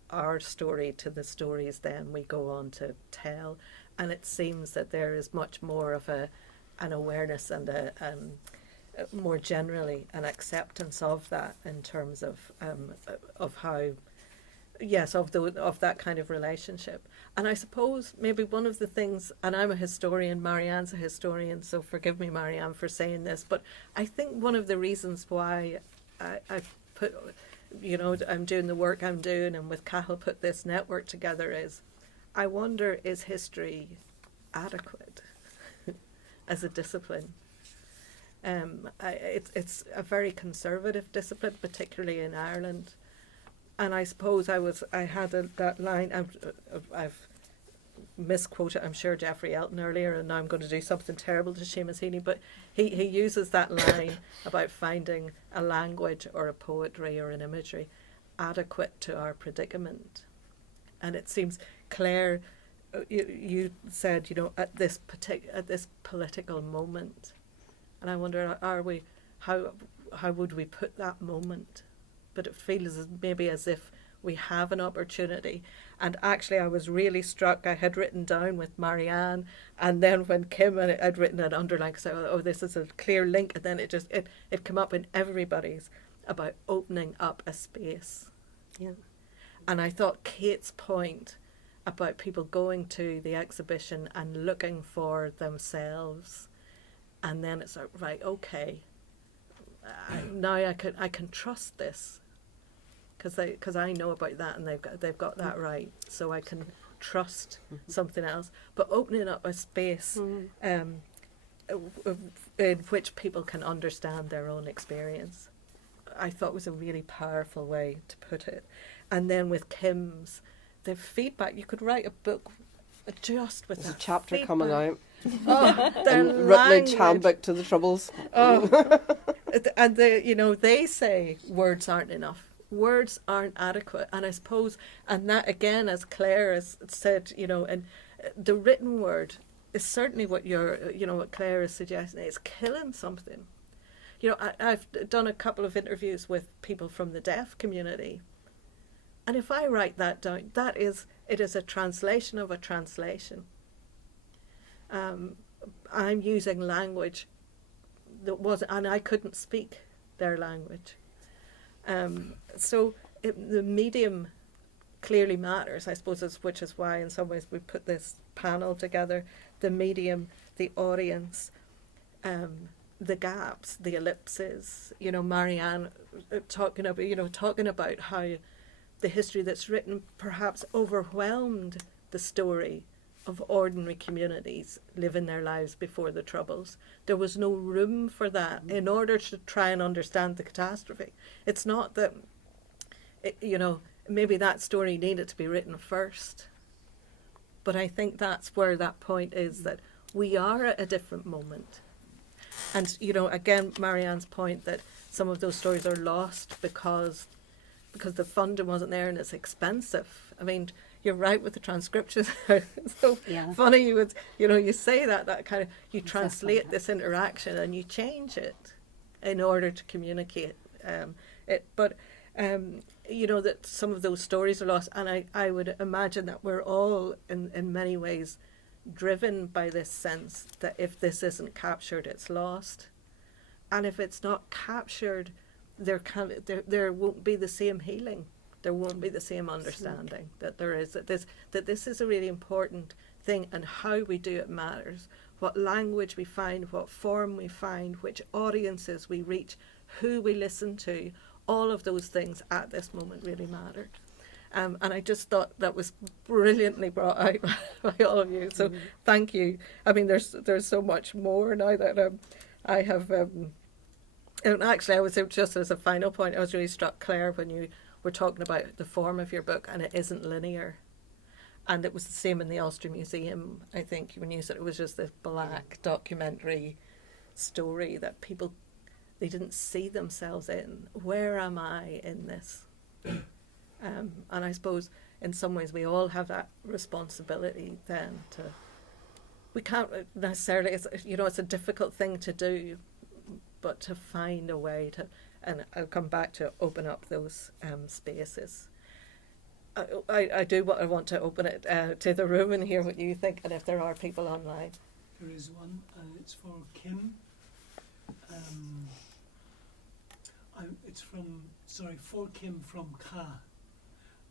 our story to the stories then we go on to tell. And it seems that there is much more of an awareness and more generally an acceptance of that in terms of how, yes, of that kind of relationship. And I suppose maybe one of the things, and I'm a historian, Marianne's a historian, so forgive me, Marianne, for saying this, but I think one of the reasons why I put, I'm doing the work I'm doing, and with Cathal put this network together, is I wonder, is history adequate as a discipline? It's a very conservative discipline, particularly in Ireland. And I suppose I had that line, I've misquoted, I'm sure, Geoffrey Elton earlier, and now I'm going to do something terrible to Seamus Heaney, but he uses that line about finding a language or a poetry or an imagery adequate to our predicament. And it seems, Claire, you said, at this political moment, and I wonder, how would we put that moment? But it feels maybe as if we have an opportunity. And actually, I was really struck. I had written down with Marianne, and then when Kim, and I'd written an underline, so this is a clear link, and then it came up in everybody's about opening up a space. Yeah. And I thought Kate's point about people going to the exhibition and looking for themselves, and then it's like, right, okay, now I can trust this, because I know about that, and they've got that right, so I can trust something else. But opening up a space in which people can understand their own experience, I thought was a really powerful way to put it. And then with Kim's, the feedback, you could write a book just with There's a that chapter feedback. coming out. Oh, their Rutledge language. Handbook to the Troubles. Oh, and they say words aren't enough. Words aren't adequate, and I suppose, and that again, as Claire has said, and the written word is certainly what what Claire is suggesting. It's killing something. I've done a couple of interviews with people from the deaf community, and if I write that down, it is a translation of a translation. I'm using language that wasn't, and I couldn't speak their language. So the medium clearly matters, I suppose, which is why in some ways we put this panel together. The medium, the audience, the gaps, the ellipses. Marianne talking about how the history that's written perhaps overwhelmed the story of ordinary communities living their lives before the Troubles. There was no room for that in order to try and understand the catastrophe. It's not that, maybe that story needed to be written first. But I think that's where that point is, that we are at a different moment. And, again, Marianne's point that some of those stories are lost because the funding wasn't there and it's expensive. I mean, you're right with the transcriptions. It's so funny you say that kind of, you translate this interaction and you change it in order to communicate it. But that some of those stories are lost, and I would imagine that we're all in many ways driven by this sense that if this isn't captured, it's lost, and if it's not captured, there won't be the same healing. There won't be the same understanding that there is, that this is a really important thing, and how we do it matters. What language we find, what form we find, which audiences we reach, who we listen to, all of those things at this moment really matter. And I just thought that was brilliantly brought out by all of you. So thank you. I mean, there's so much more now that I have. And actually, I was just as a final point, I was really struck, Claire, when you were talking about the form of your book, and it isn't linear. And it was the same in the Ulster Museum, I think, when you said it was just this black documentary story that people, they didn't see themselves in. Where am I in this? And I suppose in some ways we all have that responsibility then to, we can't necessarily, it's a difficult thing to do, but to find a way to, and I'll come back to open up those spaces. I want to open it to the room and hear what you think, and if there are people online. There is one, and it's for Kim. For Kim from Ka.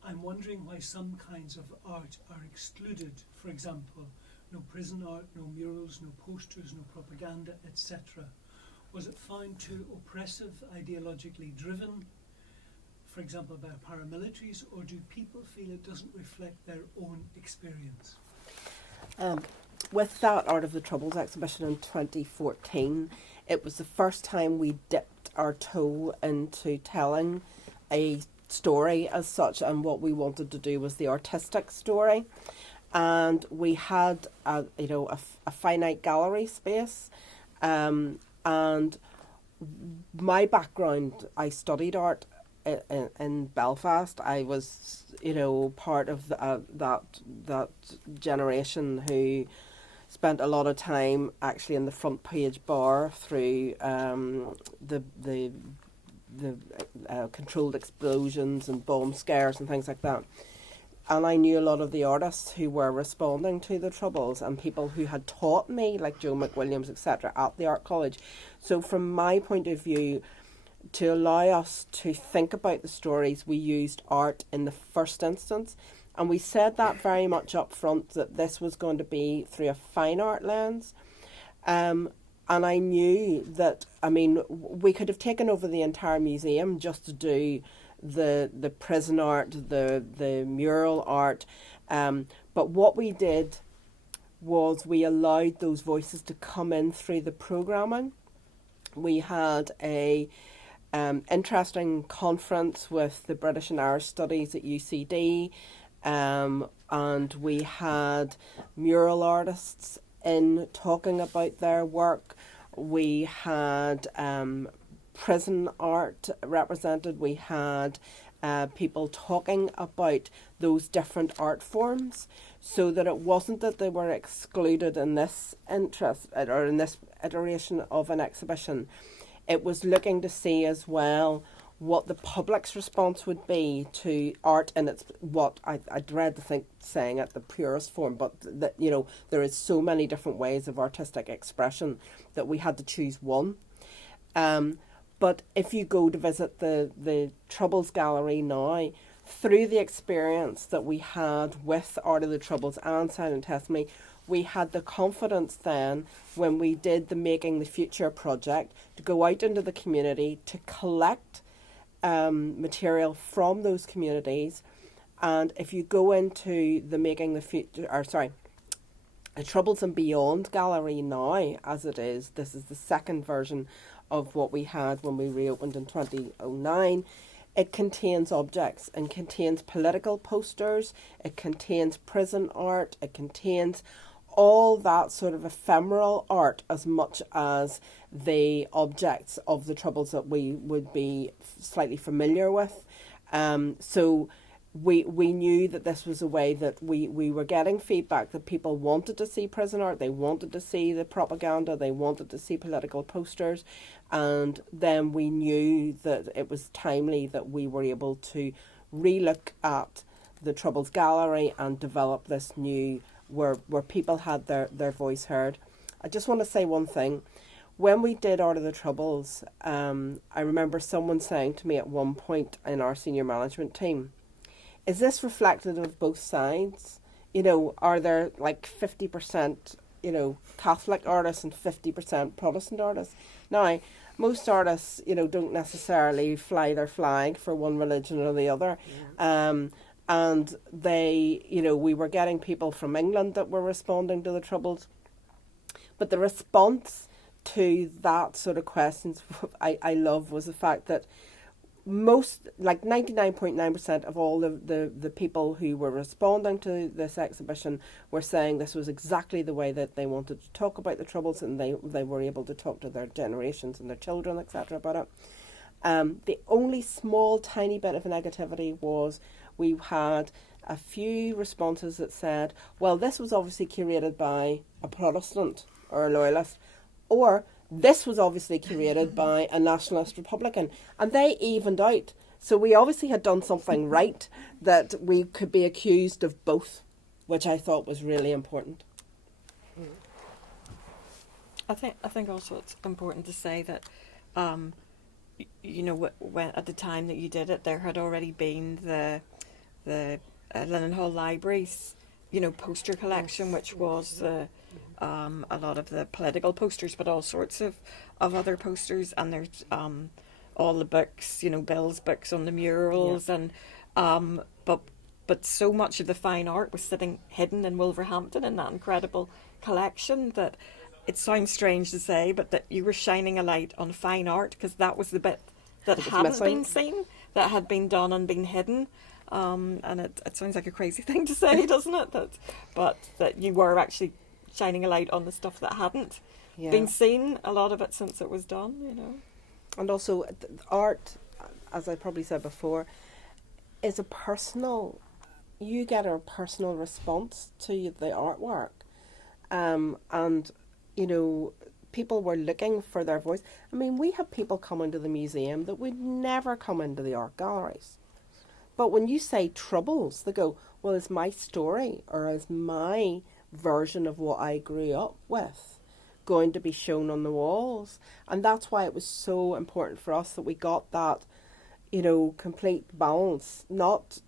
I'm wondering why some kinds of art are excluded. For example, no prison art, no murals, no posters, no propaganda, etc. Was it found too oppressive, ideologically driven, for example, by paramilitaries, or do people feel it doesn't reflect their own experience? With that Art of the Troubles exhibition in 2014, it was the first time we dipped our toe into telling a story as such, and what we wanted to do was the artistic story. And we had a finite gallery space, and my background, I studied art in Belfast. I was, part of that generation who spent a lot of time actually in the front page bar through the controlled explosions and bomb scares and things like that. And I knew a lot of the artists who were responding to the Troubles and people who had taught me, like Joe McWilliams, etc., at the Art College. So from my point of view, to allow us to think about the stories, we used art in the first instance. And we said that very much up front, that this was going to be through a fine art lens. And I knew that, we could have taken over the entire museum just to do the prison art, the mural art. But what we did was we allowed those voices to come in through the programming. We had a interesting conference with the British and Irish Studies at UCD, and we had mural artists in talking about their work. We had prison art represented. We had people talking about those different art forms, so that it wasn't that they were excluded in this interest or in this iteration of an exhibition. It was looking to see as well what the public's response would be to art in its, what I dread to think saying it the purest form, but that there is so many different ways of artistic expression that we had to choose one. But if you go to visit the Troubles Gallery now, through the experience that we had with Art of the Troubles and Silent Testimony, we had the confidence then, when we did the Making the Future project, to go out into the community to collect material from those communities. And if you go into the Making the Future, the Troubles and Beyond gallery now, as it is, this is the second version of what we had when we reopened in 2009. It contains objects and contains political posters, it contains prison art, it contains all that sort of ephemeral art as much as the objects of the Troubles that we would be slightly familiar with. So we knew that this was a way that we were getting feedback that people wanted to see prison art, they wanted to see the propaganda, they wanted to see political posters, and then we knew that it was timely that we were able to relook at the Troubles Gallery and develop this new where people had their voice heard. I just want to say one thing. When we did Art of the Troubles, I remember someone saying to me at one point in our senior management team, is this reflective of both sides? Are there like 50%, Catholic artists and 50% Protestant artists? Now, most artists, don't necessarily fly their flag for one religion or the other. Yeah. And they, we were getting people from England that were responding to the Troubles. But the response to that sort of questions I love was the fact that most, like 99.9% of all the people who were responding to this exhibition were saying this was exactly the way that they wanted to talk about the Troubles, and they were able to talk to their generations and their children, etc. about it. The only small tiny bit of negativity was we had a few responses that said, well, this was obviously curated by a Protestant or a loyalist, or this was obviously curated by a nationalist Republican, and they evened out. So we obviously had done something right, that we could be accused of both, which I thought was really important. I think also it's important to say that, you know, when at the time that you did it, there had already been the Linen Hall Library's, you know, poster collection, which was a lot of the political posters, but all sorts of other posters, and there's all the books, you know, Bill's books on the murals, and but so much of the fine art was sitting hidden in Wolverhampton in that incredible collection that it sounds strange to say, but that you were shining a light on fine art, because that was the bit that hadn't been seen, that had been done and been hidden. And it sounds like a crazy thing to say, doesn't it? But that you were actually shining a light on the stuff that hadn't been seen, a lot of it since it was done, you know. And also, art, as I probably said before, is a personal, you get a personal response to the artwork. And, you know, people were looking for their voice. I mean, we have people come into the museum that would never come into the art galleries. But when you say Troubles, they go, well, is my story, or is my version of what I grew up with going to be shown on the walls? And that's why it was so important for us that we got that, you know, complete balance. Not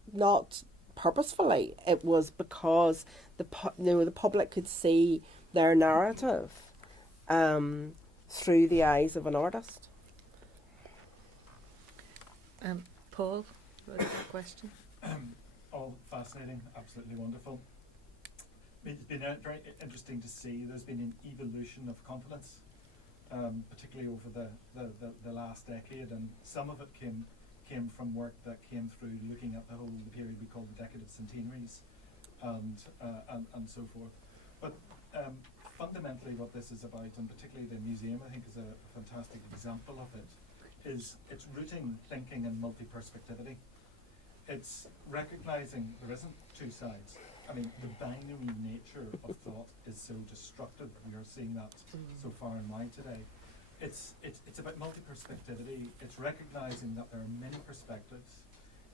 purposefully. It was because the public could see their narrative through the eyes of an artist. Paul, what is your question? All fascinating, absolutely wonderful. It's been very interesting to see there's been an evolution of confidence, particularly over the last decade, and some of it came from work that came through looking at the period we call the decade of centenaries, and so forth. But fundamentally, what this is about, and particularly the museum, I think, is a fantastic example of it, is it's rooting thinking in multi-perspectivity. It's recognising there isn't two sides. I mean, the binary nature of thought is so destructive. We are seeing that so far in why today. It's about multi-perspectivity. It's recognising that there are many perspectives.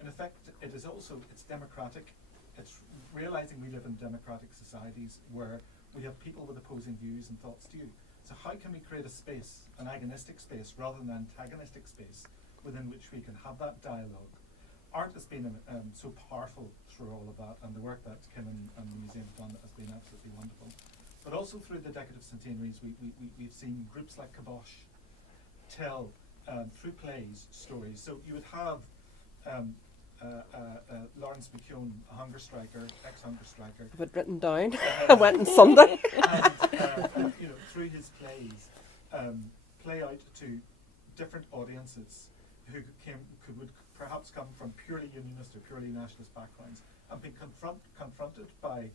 In effect, it's democratic. It's realising we live in democratic societies where we have people with opposing views and thoughts to you. So how can we create a space, an agonistic space, rather than an antagonistic space, within which we can have that dialogue? Art has been so powerful through all of that, and the work that Kim and the museum have done has been absolutely wonderful. But also through the decade of centenaries, we've seen groups like Kibosh tell, through plays, stories. So you would have Lawrence McKeown, a hunger striker, ex-hunger striker. I have it written down. I went on Sunday. And you know, through his plays, play out to different audiences who would perhaps come from purely unionist or purely nationalist backgrounds, and being confronted by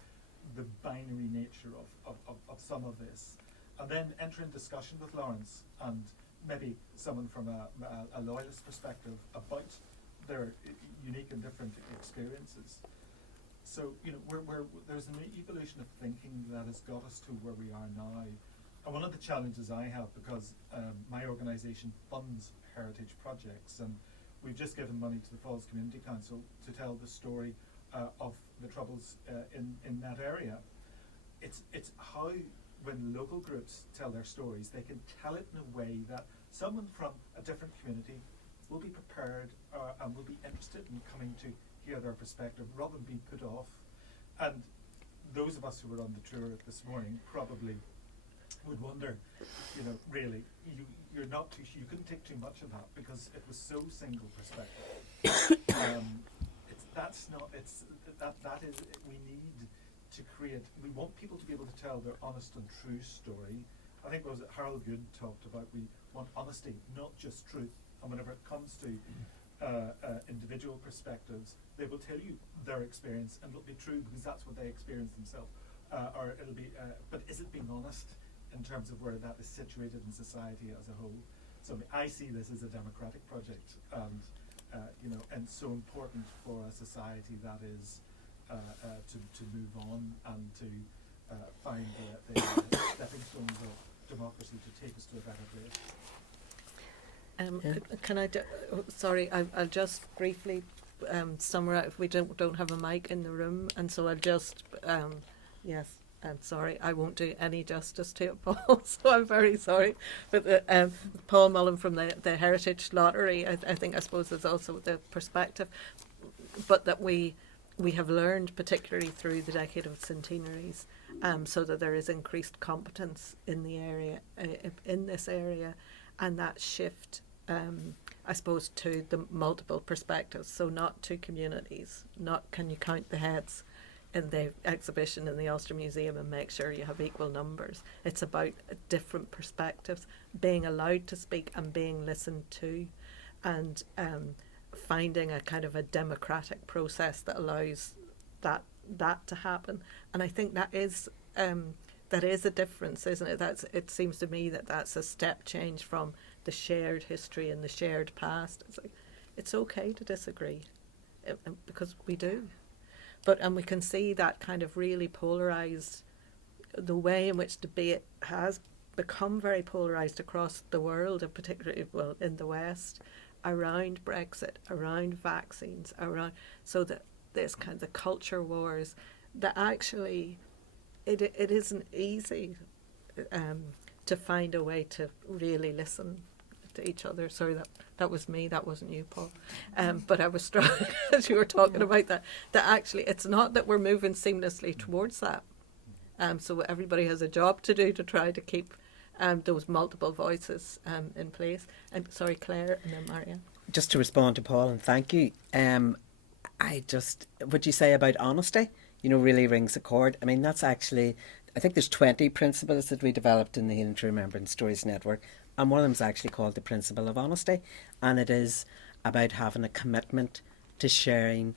the binary nature of some of this, and then enter in discussion with Lawrence and maybe someone from a loyalist perspective about their unique and different experiences. So, you know, there's an evolution of thinking that has got us to where we are now. And one of the challenges I have, because my organisation funds heritage projects, and we've just given money to the Falls Community Council to tell the story of the Troubles in that area. It's how, when local groups tell their stories, they can tell it in a way that someone from a different community will be prepared and will be interested in coming to hear their perspective rather than being put off. And those of us who were on the tour this morning probably would wonder, you know, really, you couldn't take too much of that because it was so single perspective. We need to create, we want people to be able to tell their honest and true story. I think Harold Good talked about, we want honesty, not just truth. And whenever it comes to individual perspectives, they will tell you their experience, and it'll be true because that's what they experience themselves. Or it'll be, but is it being honest in terms of where that is situated in society as a whole? So I see this as a democratic project, and and so important for a society that is to move on and to find the stepping stones of democracy to take us to a better place. Can I? Sorry, I'll just briefly summarise. We don't have a mic in the room, and so I'll just yes. I'm sorry, I won't do any justice to it, Paul. So I'm very sorry. But Paul Mullen from the Heritage Lottery, I suppose is also the perspective, but that we have learned, particularly through the decade of centenaries, so that there is increased competence in the area, in this area, and that shift, I suppose, to the multiple perspectives. So not two communities, not can you count the heads in the exhibition in the Ulster Museum and make sure you have equal numbers. It's about different perspectives, being allowed to speak and being listened to, and finding a kind of a democratic process that allows that to happen. And I think that is a difference, isn't it? It seems to me that's a step change from the shared history and the shared past. It's like, it's okay to disagree, because we do. And we can see that kind of really polarised, the way in which debate has become very polarised across the world, and particularly, well, in the West, around Brexit, around vaccines, so that this kind of the culture wars, that actually it isn't easy to find a way to really listen to each other. Sorry, that was me, that wasn't you, Paul. But I was struck as you were talking about that actually it's not that we're moving seamlessly towards that. So everybody has a job to do to try to keep those multiple voices in place. And sorry, Claire, and then Marianne. Just to respond to Paul, and thank you. What you say about honesty, really rings a chord. I mean, that's actually, I think there's 20 principles that we developed in the Healing Through Remembrance Stories Network, and one of them is actually called the principle of honesty, and it is about having a commitment to sharing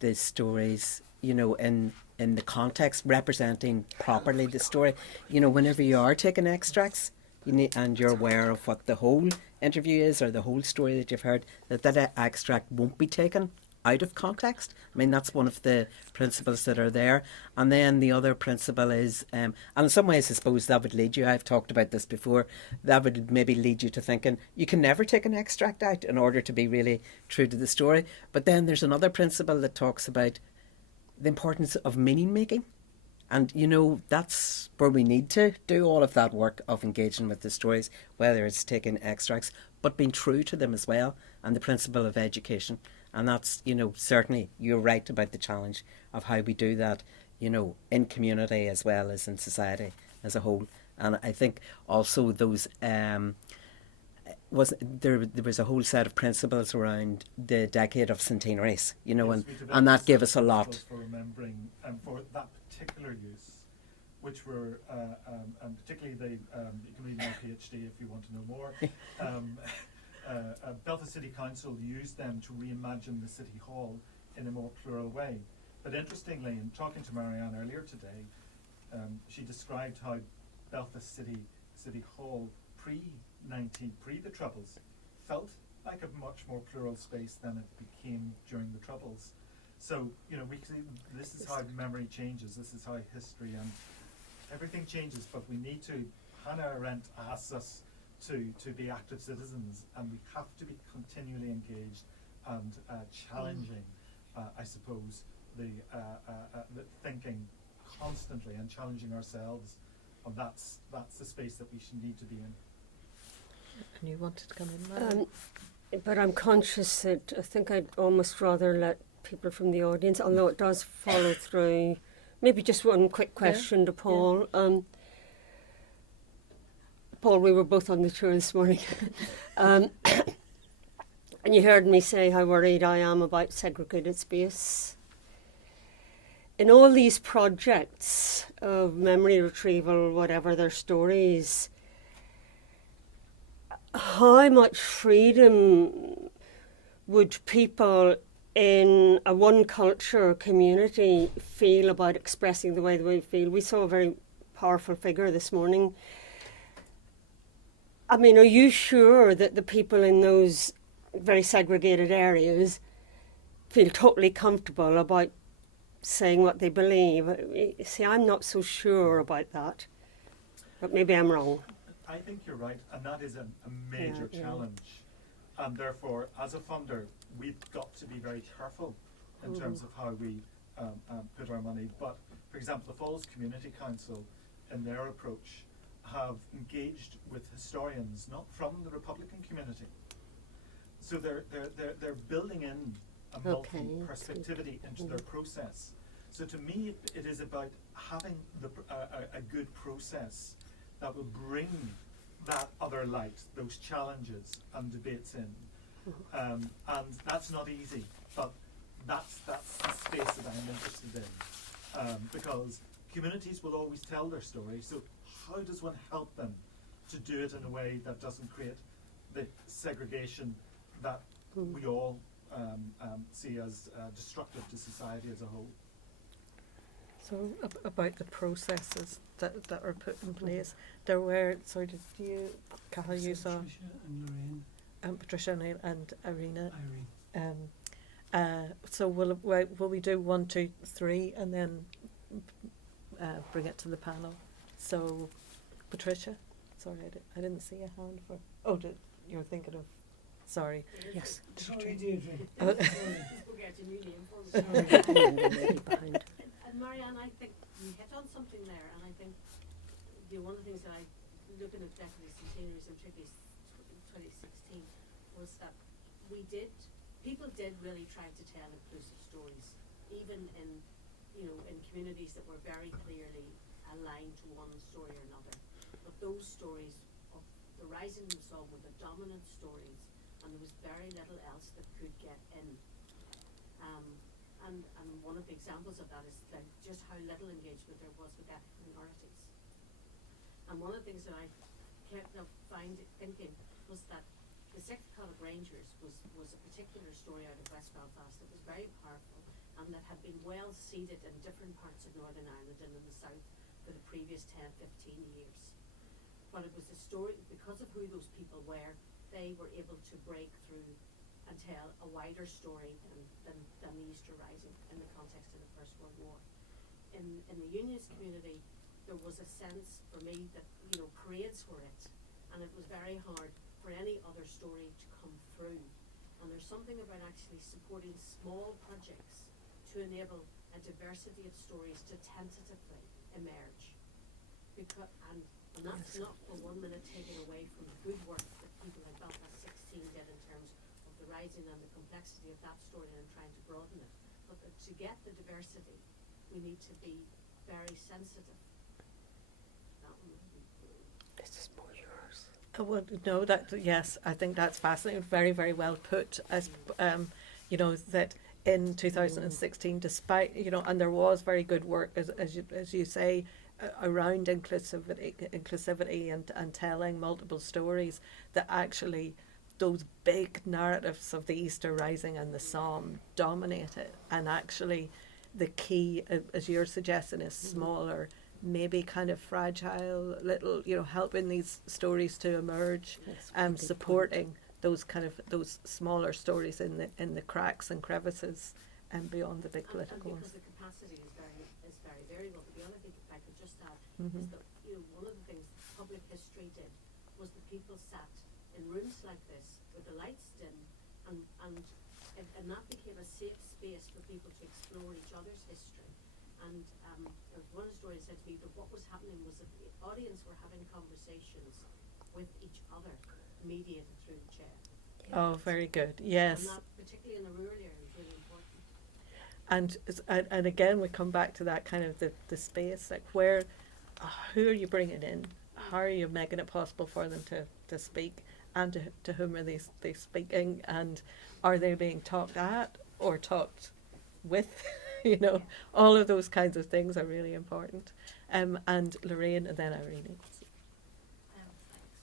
the stories, in the context, representing properly the story. Whenever you are taking extracts, and you're aware of what the whole interview is or the whole story that you've heard, that extract won't be taken out of context. I mean, that's one of the principles that are there. And then the other principle is, and in some ways I suppose that would lead you, I've talked about this before, that would maybe lead you to thinking you can never take an extract out in order to be really true to the story. But then there's another principle that talks about the importance of meaning making. And, that's where we need to do all of that work of engaging with the stories, whether it's taking extracts, but being true to them as well, and the principle of education. And that's, certainly you're right about the challenge of how we do that, in community as well as in society as a whole. And I think also those, there was a whole set of principles around the decade of centenaries, and that gave us a lot. For remembering and for that particular use, which were, and particularly you can read my PhD if you want to know more. Belfast City Council used them to reimagine the City Hall in a more plural way. But interestingly, in talking to Marianne earlier today, she described how Belfast City Hall pre the Troubles felt like a much more plural space than it became during the Troubles. So, we see this is how memory changes, this is how history and everything changes, but we need to, Hannah Arendt asks us to be active citizens, and we have to be continually engaged and challenging, I suppose, the thinking constantly and challenging ourselves, and that's the space that we should need to be in. And you wanted to come in, Marianne? But I'm conscious that I think I'd almost rather let people from the audience, although it does follow through. Maybe just one quick question to Paul. Yeah. Paul, we were both on the tour this morning. And you heard me say how worried I am about segregated space. In all these projects of memory retrieval, whatever their stories, how much freedom would people in a one culture community feel about expressing the way they feel? We saw a very powerful figure this morning. I mean, are you sure that the people in those very segregated areas feel totally comfortable about saying what they believe? See, I'm not so sure about that, but maybe I'm wrong. I think you're right, and that is a major challenge. And therefore, as a funder, we've got to be very careful in terms of how we put our money. But, for example, the Falls Community Council, in their approach, have engaged with historians, not from the Republican community. So they're building in a multi-perspectivity into their process. So to me, it is about having a good process that will bring that other light, those challenges and debates in. And that's not easy, but that's the space that I'm interested in. Because communities will always tell their story, so how does one help them to do it in a way that doesn't create the segregation that we all see as destructive to society as a whole? So about the processes that are put in place, there were, sorry, did you, Cathal, you saw? Patricia and Lorraine. Patricia and Irina. Irene. So will we do 1, 2, 3 and then bring it to the panel? So, Patricia, sorry, I didn't see a hand for. Oh, you're thinking of. Sorry. Yes. Sorry, Deirdre. And Marianne, I think you hit on something there, and I think one of the things that I, looking at definitely centenaries and particularly 2016, was that people did really try to tell inclusive stories, even in communities that were very clearly aligned to one story or another. But those stories of the rising and song were the dominant stories, and there was very little else that could get in. And one of the examples of that is like just how little engagement there was with ethnic minorities. And one of the things that I kept thinking was that the Sixth Connacht Rangers was a particular story out of West Belfast that was very powerful and that had been well seeded in different parts of Northern Ireland and in the south for the previous 10, 15 years. But it was a story, because of who those people were, they were able to break through and tell a wider story than the Easter Rising in the context of the First World War. In the Unionist community, there was a sense for me that parades were it, and it was very hard for any other story to come through. And there's something about actually supporting small projects to enable a diversity of stories to tentatively emerge. And that's not for 1 minute taken away from the good work that people like Belfast 16 did in terms of the rising and the complexity of that story and trying to broaden it. But to get the diversity, we need to be very sensitive. This is more yours. Well, no, yes, I think that's fascinating. Very, very well put. As that in 2016, despite and there was very good work as you say around inclusivity and telling multiple stories, that actually those big narratives of the Easter Rising and the Psalm dominated, and actually the key, as you're suggesting, is smaller, maybe kind of fragile little, helping these stories to emerge, supporting those smaller stories in the cracks and crevices and beyond the big political ones. Because the capacity is very variable. But the other thing, if I could just add, is that one of the things public history did was that people sat in rooms like this with the lights dim, and that became a safe space for people to explore each other's history. And one story said to me that what was happening was that the audience were having conversations with each other, mediated through the chair. Oh, very good. Yes. And that, particularly in the rural area, is really important. And again, we come back to that kind of the space, like who are you bringing in? How are you making it possible for them to speak? And to whom are they speaking? And are they being talked at or talked with? All of those kinds of things are really important. And Lorraine and then Irene. Thanks,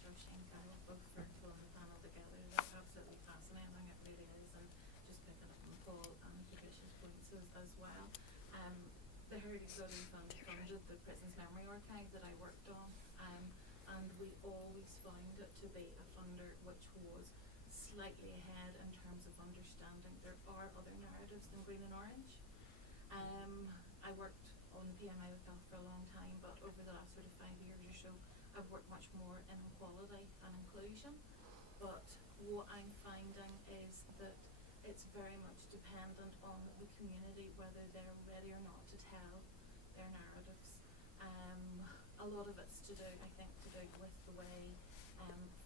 Roisin, both for pulling the panel together. That's absolutely fascinating, it really is. And voices as well. The Heritage Study Fund funded the Prisons Memory Archive that I worked on, and we always found it to be a funder which was slightly ahead in terms of understanding there are other narratives than green and orange. I worked on PMI with that for a long time, but over the last sort of 5 years or so, I've worked much more in equality and inclusion. But what I'm finding is that it's very much dependent on the community, whether they're ready or not to tell their narratives. A lot of it's to do, I think, with the way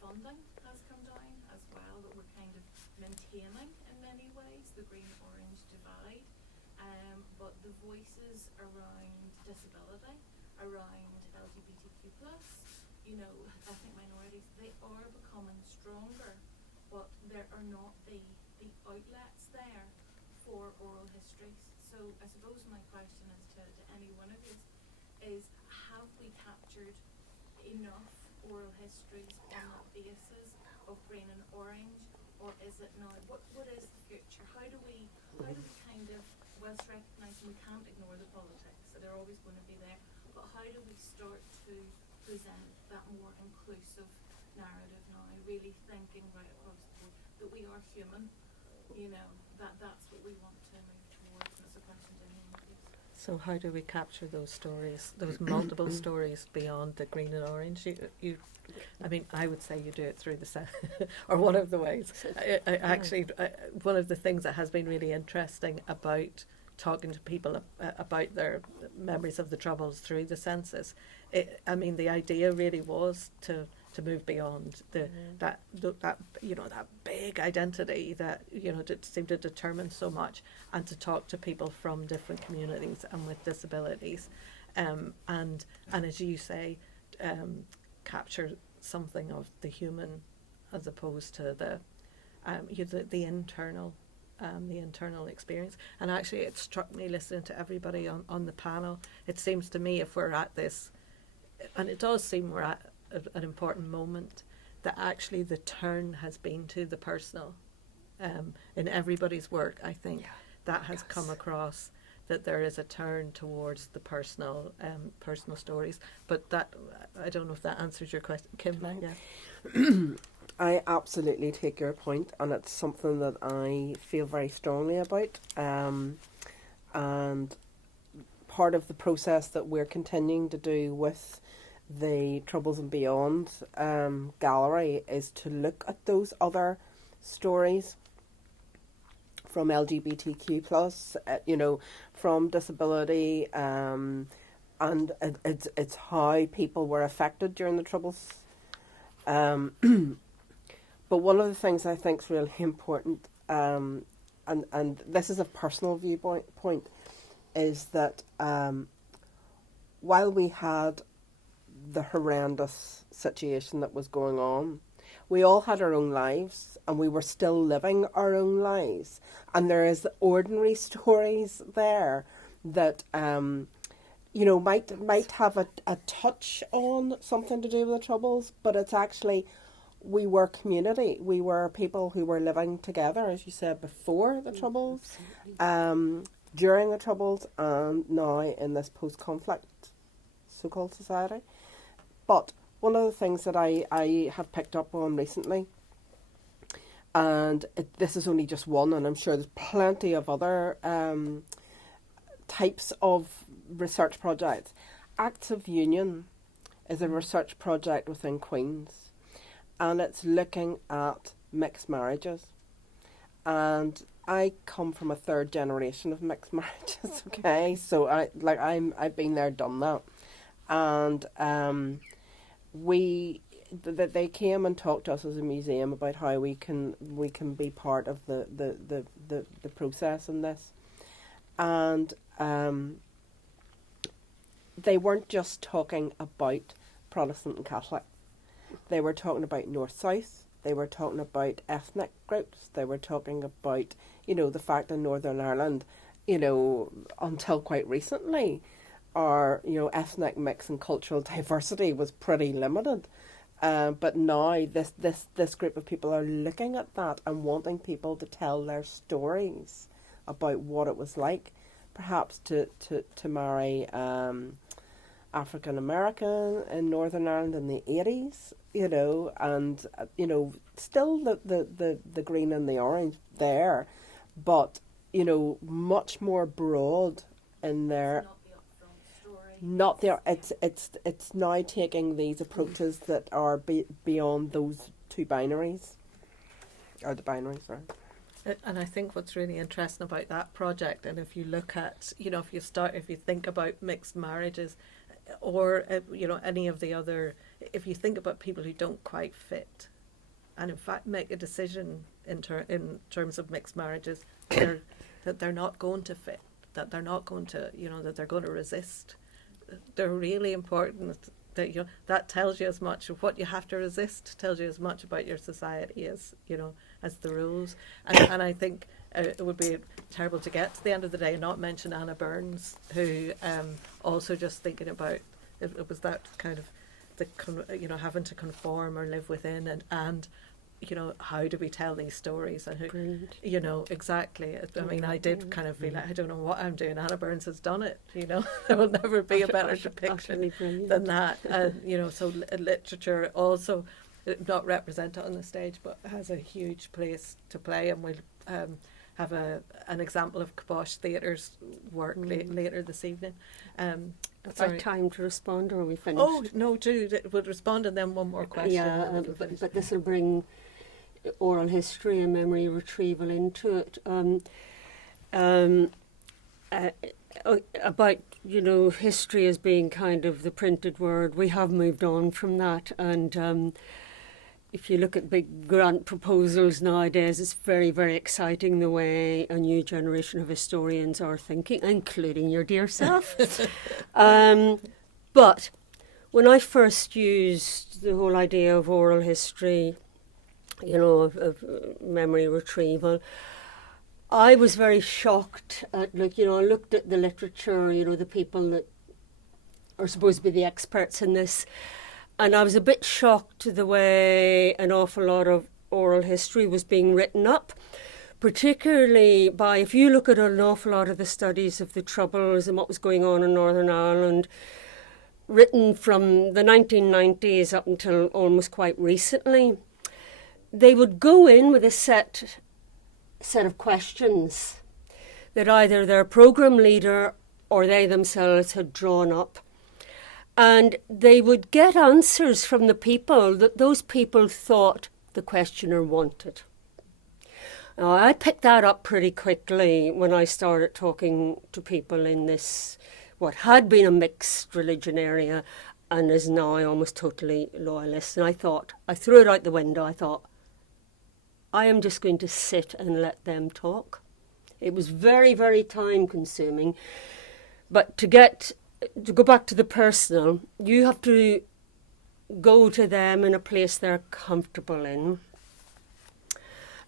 funding has come down as well, that we're kind of maintaining in many ways the green-orange divide. But the voices around disability, around LGBTQ+, ethnic minorities, they are becoming stronger, but there are not the outlets there for oral histories. So I suppose my question is to any one of you is, have we captured enough oral histories on that basis of green and orange, or is it now? What is the future? How do we kind of, whilst recognising we can't ignore the politics, so they're always going to be there, but how do we start to present that more inclusive narrative now, really thinking right across the board that we are human, that's what we want to move towards, and it's a question to anyone, please. So how do we capture those stories, those multiple stories beyond the green and orange? I would say you do it through the or one of the ways. One of the things that has been really interesting about talking to people about their memories of the Troubles through the census, the idea really was to move beyond that big identity that seemed to determine so much, and to talk to people from different communities and with disabilities, and as you say, capture something of the human as opposed to the internal experience. And actually, it struck me listening to everybody on the panel. It seems to me, if we're at this, and it does seem we're at an important moment, that actually the turn has been to the personal. In everybody's work, I think that has come across, that there is a turn towards the personal stories. But that, I don't know if that answers your question, Kim. Yeah. I absolutely take your point, and it's something that I feel very strongly about. And part of the process that we're continuing to do with the Troubles and Beyond gallery is to look at those other stories from LGBTQ+, from disability, and it's how people were affected during the Troubles. But one of the things I think is really important, and this is a personal viewpoint, is that while we had the horrendous situation that was going on, we all had our own lives, and we were still living our own lives. And there is ordinary stories there that might have a touch on something to do with the Troubles, but it's actually, we were community. We were people who were living together, as you said, before the Troubles, during the Troubles, and now in this post-conflict so-called society. But one of the things that I have picked up on recently, and this is only just one, and I'm sure there's plenty of other types of research projects. Acts of Union is a research project within Queen's, and it's looking at mixed marriages. And I come from a third generation of mixed marriages, okay? So I've been there, done that. And they came and talked to us as a museum about how we can be part of the process in this. And they weren't just talking about Protestant and Catholic. They were talking about North-South. They were talking about ethnic groups. They were talking about, the fact in Northern Ireland, until quite recently, our, ethnic mix and cultural diversity was pretty limited. But now this group of people are looking at that and wanting people to tell their stories about what it was like, perhaps to marry African American in Northern Ireland in the 80s, you know, and you know, still the green and the orange there, but you know, much more broad in their. Not there. It's now taking these approaches that are beyond those two binaries, or the binaries, sorry. And I think what's really interesting about that project, and if you look at, you know, if you think about mixed marriages, or you know, any of the other, if you think about people who don't quite fit, and in fact make a decision in terms of mixed marriages, that they're not going to fit, that they're not going to, you know, that they're going to resist. They're really important. That, you know, that tells you as much of what you have to resist, tells you as much about your society as, you know, as the rules. And I think it would be terrible to get to the end of the day and not mention Anna Burns, who also just thinking about it was that kind of you know, having to conform or live within, and you know, how do we tell these stories, and who, Brilliant. you know, exactly. I mean, I did kind of feel like, I don't know what I'm doing. Anna Burns has done it, you know. There will never be a better depiction than that. You know, so literature also not represented on the stage, but has a huge place to play, and we'll have an example of Kibosh Theatre's work later this evening. Is there time to respond, or are we finished? Oh no, we'll respond, and then one more question. Yeah, but this will bring oral history and memory retrieval into it. About, you know, history as being kind of the printed word, we have moved on from that, and if you look at big grant proposals nowadays, it's very, very exciting the way a new generation of historians are thinking, including your dear self. But when I first used the whole idea of oral history, you know, of memory retrieval, I was very shocked at, like, you know, I looked at the literature, you know, the people that are supposed to be the experts in this, and I was a bit shocked the way an awful lot of oral history was being written up, particularly by, if you look at an awful lot of the studies of the Troubles and what was going on in Northern Ireland, written from the 1990s up until almost quite recently, they would go in with a set of questions that either their programme leader or they themselves had drawn up. And they would get answers from the people that those people thought the questioner wanted. Now, I picked that up pretty quickly when I started talking to people in this, what had been a mixed religion area and is now almost totally loyalist. And I threw it out the window. I thought, I am just going to sit and let them talk. It was very, very time consuming. But to go back to the personal, you have to go to them in a place they're comfortable in.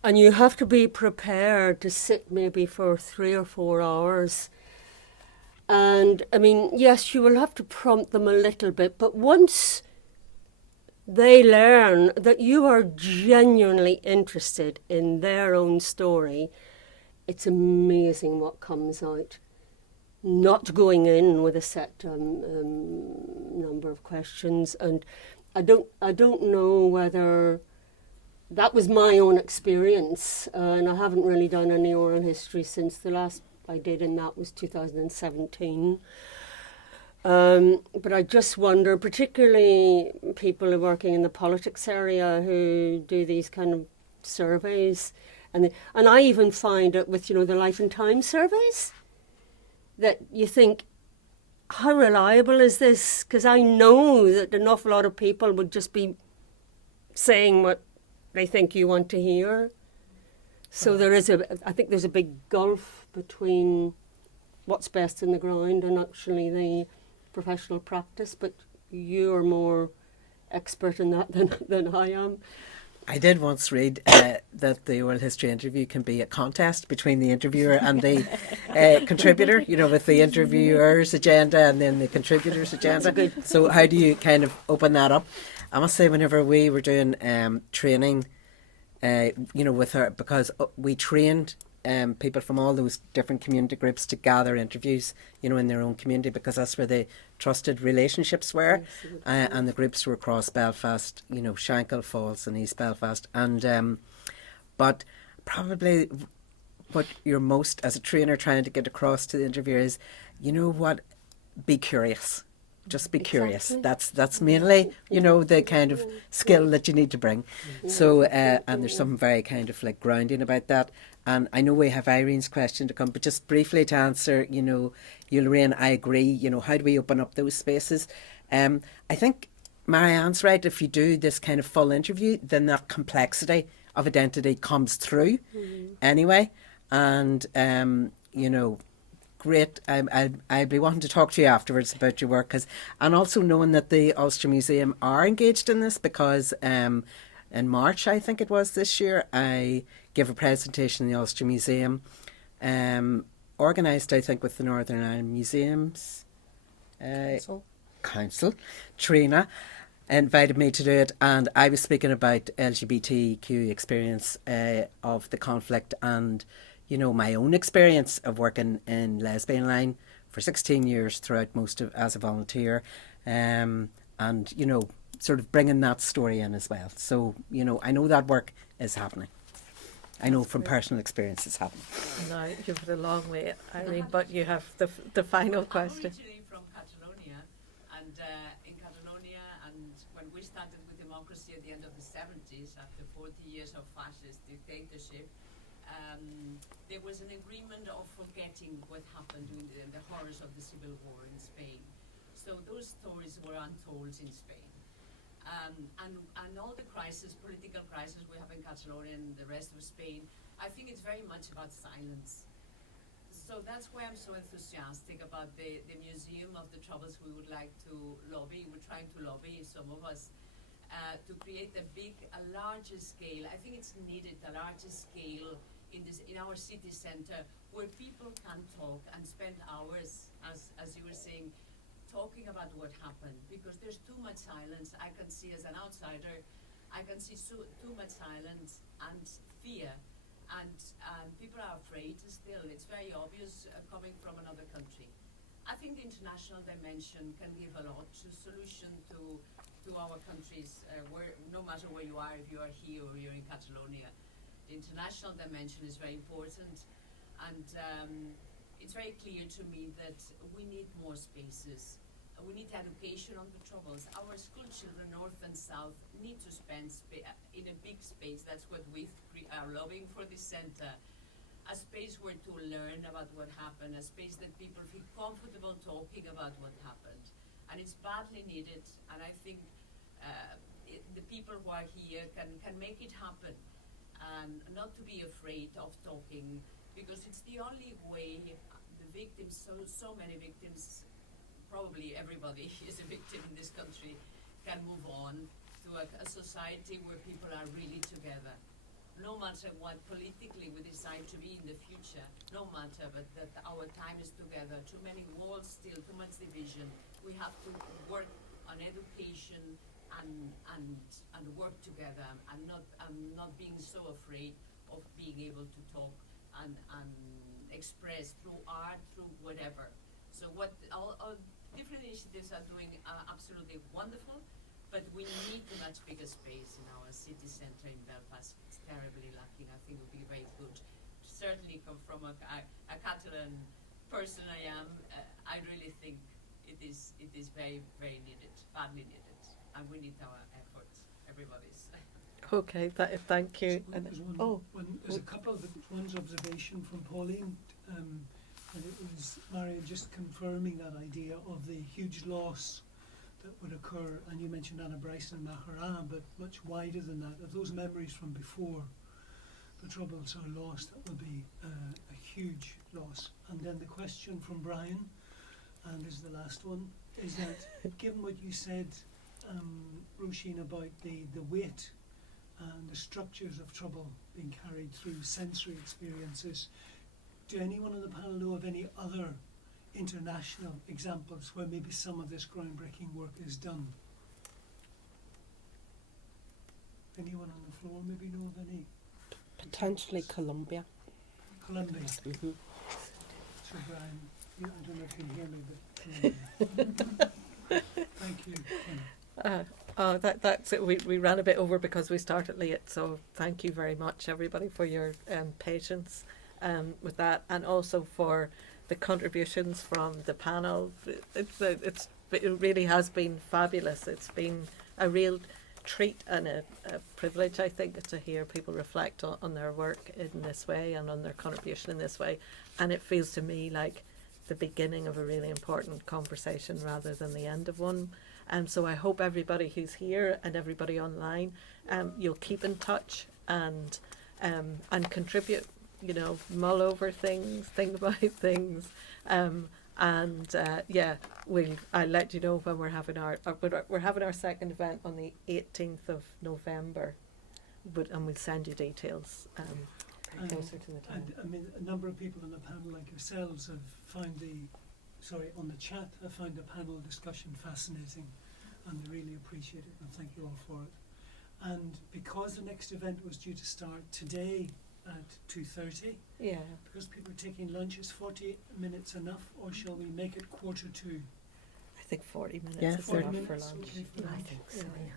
And you have to be prepared to sit maybe for 3 or 4 hours. And, I mean, yes, you will have to prompt them a little bit, but once they learn that you are genuinely interested in their own story, it's amazing what comes out. Not going in with a set number of questions, and I don't know whether that was my own experience, and I haven't really done any oral history since the last I did, and that was 2017. But I just wonder, particularly people who are working in the politics area who do these kind of surveys, and I even find it with, you know, the Life and Time surveys, that you think, how reliable is this? Because I know that an awful lot of people would just be saying what they think you want to hear. So I think there's a big gulf between what's best in the ground and actually the professional practice, but you're more expert in that than I am. I did once read that the oral history interview can be a contest between the interviewer and the contributor, you know, with the interviewer's agenda and then the contributor's agenda. So how do you kind of open that up? I must say, whenever we were doing training, you know, with her, because we trained people from all those different community groups to gather interviews, you know, in their own community, because that's where the trusted relationships were. And the groups were across Belfast, you know, Shankill Falls and East Belfast. And but probably what you're most, as a trainer, trying to get across to the interviewer is, you know what, be curious. Just be curious. That's mainly, you know, the kind of skill that you need to bring. So, and there's something very kind of like grounding about that. And I know we have Irene's question to come, but just briefly to answer, you know, you, Lorraine, I agree, you know, how do we open up those spaces? I think Marianne's right. If you do this kind of full interview, then that complexity of identity comes through anyway. And, you know, great. I'll be wanting to talk to you afterwards about your work, and also knowing that the Ulster Museum are engaged in this, because in March, I think it was this year, I gave a presentation in the Ulster Museum, organised, I think, with the Northern Ireland Museums Council. Trina invited me to do it, and I was speaking about LGBTQ experience of the conflict, and you know, my own experience of working in Lesbian Line for 16 years throughout most of as a volunteer, and you know, sort of bringing that story in as well. So you know, I know that work is happening. I know from personal experience it's happening. No, you've had a long way, Irene, but you have the final question. I'm originally from Catalonia, and in Catalonia, and when we started with democracy at the end of the 70s, after 40 years of fascist dictatorship, there was an agreement of forgetting what happened during the horrors of the civil war in Spain. So those stories were untold in Spain. And all the political crisis we have in Catalonia and the rest of Spain, I think it's very much about silence. So that's why I'm so enthusiastic about the Museum of the Troubles we would like to lobby. We're trying to lobby, some of us, to create a larger scale. I think it's needed, a larger scale in our city centre, where people can talk and spend hours, as you were saying, talking about what happened, because there's too much silence. I can see, as an outsider, I can see too much silence and fear, and people are afraid still. It's very obvious coming from another country. I think the international dimension can give a lot to solution to our countries, where no matter where you are, if you are here or you're in Catalonia. The international dimension is very important, and it's very clear to me that we need more spaces. We need education on the Troubles. Our school children, north and south, need to spend in a big space. That's what we are lobbying for this centre. A space where to learn about what happened, a space that people feel comfortable talking about what happened. And it's badly needed, and I think the people who are here can make it happen. And not to be afraid of talking, because it's the only way the victims, so many victims, probably everybody is a victim in this country, can move on to a society where people are really together. No matter what politically we decide to be in the future, no matter, but that our time is together. Too many walls still, too much division. We have to work on education and work together, and not being so afraid of being able to talk and express through art, through whatever. So what all different initiatives are doing are absolutely wonderful, but we need a much bigger space in our city centre in Belfast. It's terribly lacking. I think it would be very good. Certainly come from a Catalan person I am, I really think it is very, very needed, badly needed. And we need our efforts, everybody's. Okay, thank you. There's a couple of one's observation from Pauline, and it was Marion just confirming that idea of the huge loss that would occur, and you mentioned Anna Bryson and Maharan, but much wider than that. If those memories from before the Troubles are lost, that will be a huge loss. And then the question from Brian, and this is the last one, is that given what you said, Roisin, about the weight and the structures of trouble being carried through sensory experiences, do anyone on the panel know of any other international examples where maybe some of this groundbreaking work is done? Anyone on the floor maybe know of any? Potentially Colombia. Columbia. Mhm. So Brian, I don't know if you can hear me, but thank you, Kim. That's it. We ran a bit over because we started late, so thank you very much, everybody, for your patience with that, and also for the contributions from the panel. It really has been fabulous. It's been a real treat and a privilege, I think, to hear people reflect on their work in this way and on their contribution in this way, and it feels to me like the beginning of a really important conversation rather than the end of one. So I hope everybody who's here and everybody online, you'll keep in touch and contribute. You know, mull over things, think about things, I'll let you know when we're having our second event on the 18th of November, and we'll send you details closer to the time. And I mean, a number of people on the panel, like yourselves, have found on the chat, have found the panel discussion fascinating, and they really appreciate it, and thank you all for it. And because the next event was due to start today at 2:30, Yeah. because people are taking lunch, is 40 minutes enough, or shall we make it 1:45? I think 40 minutes Yeah, is 40 enough for minutes, lunch. okay for I lunch. think so, Yeah. yeah.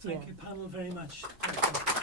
Thank Yeah. you, panel, very much. Thank you.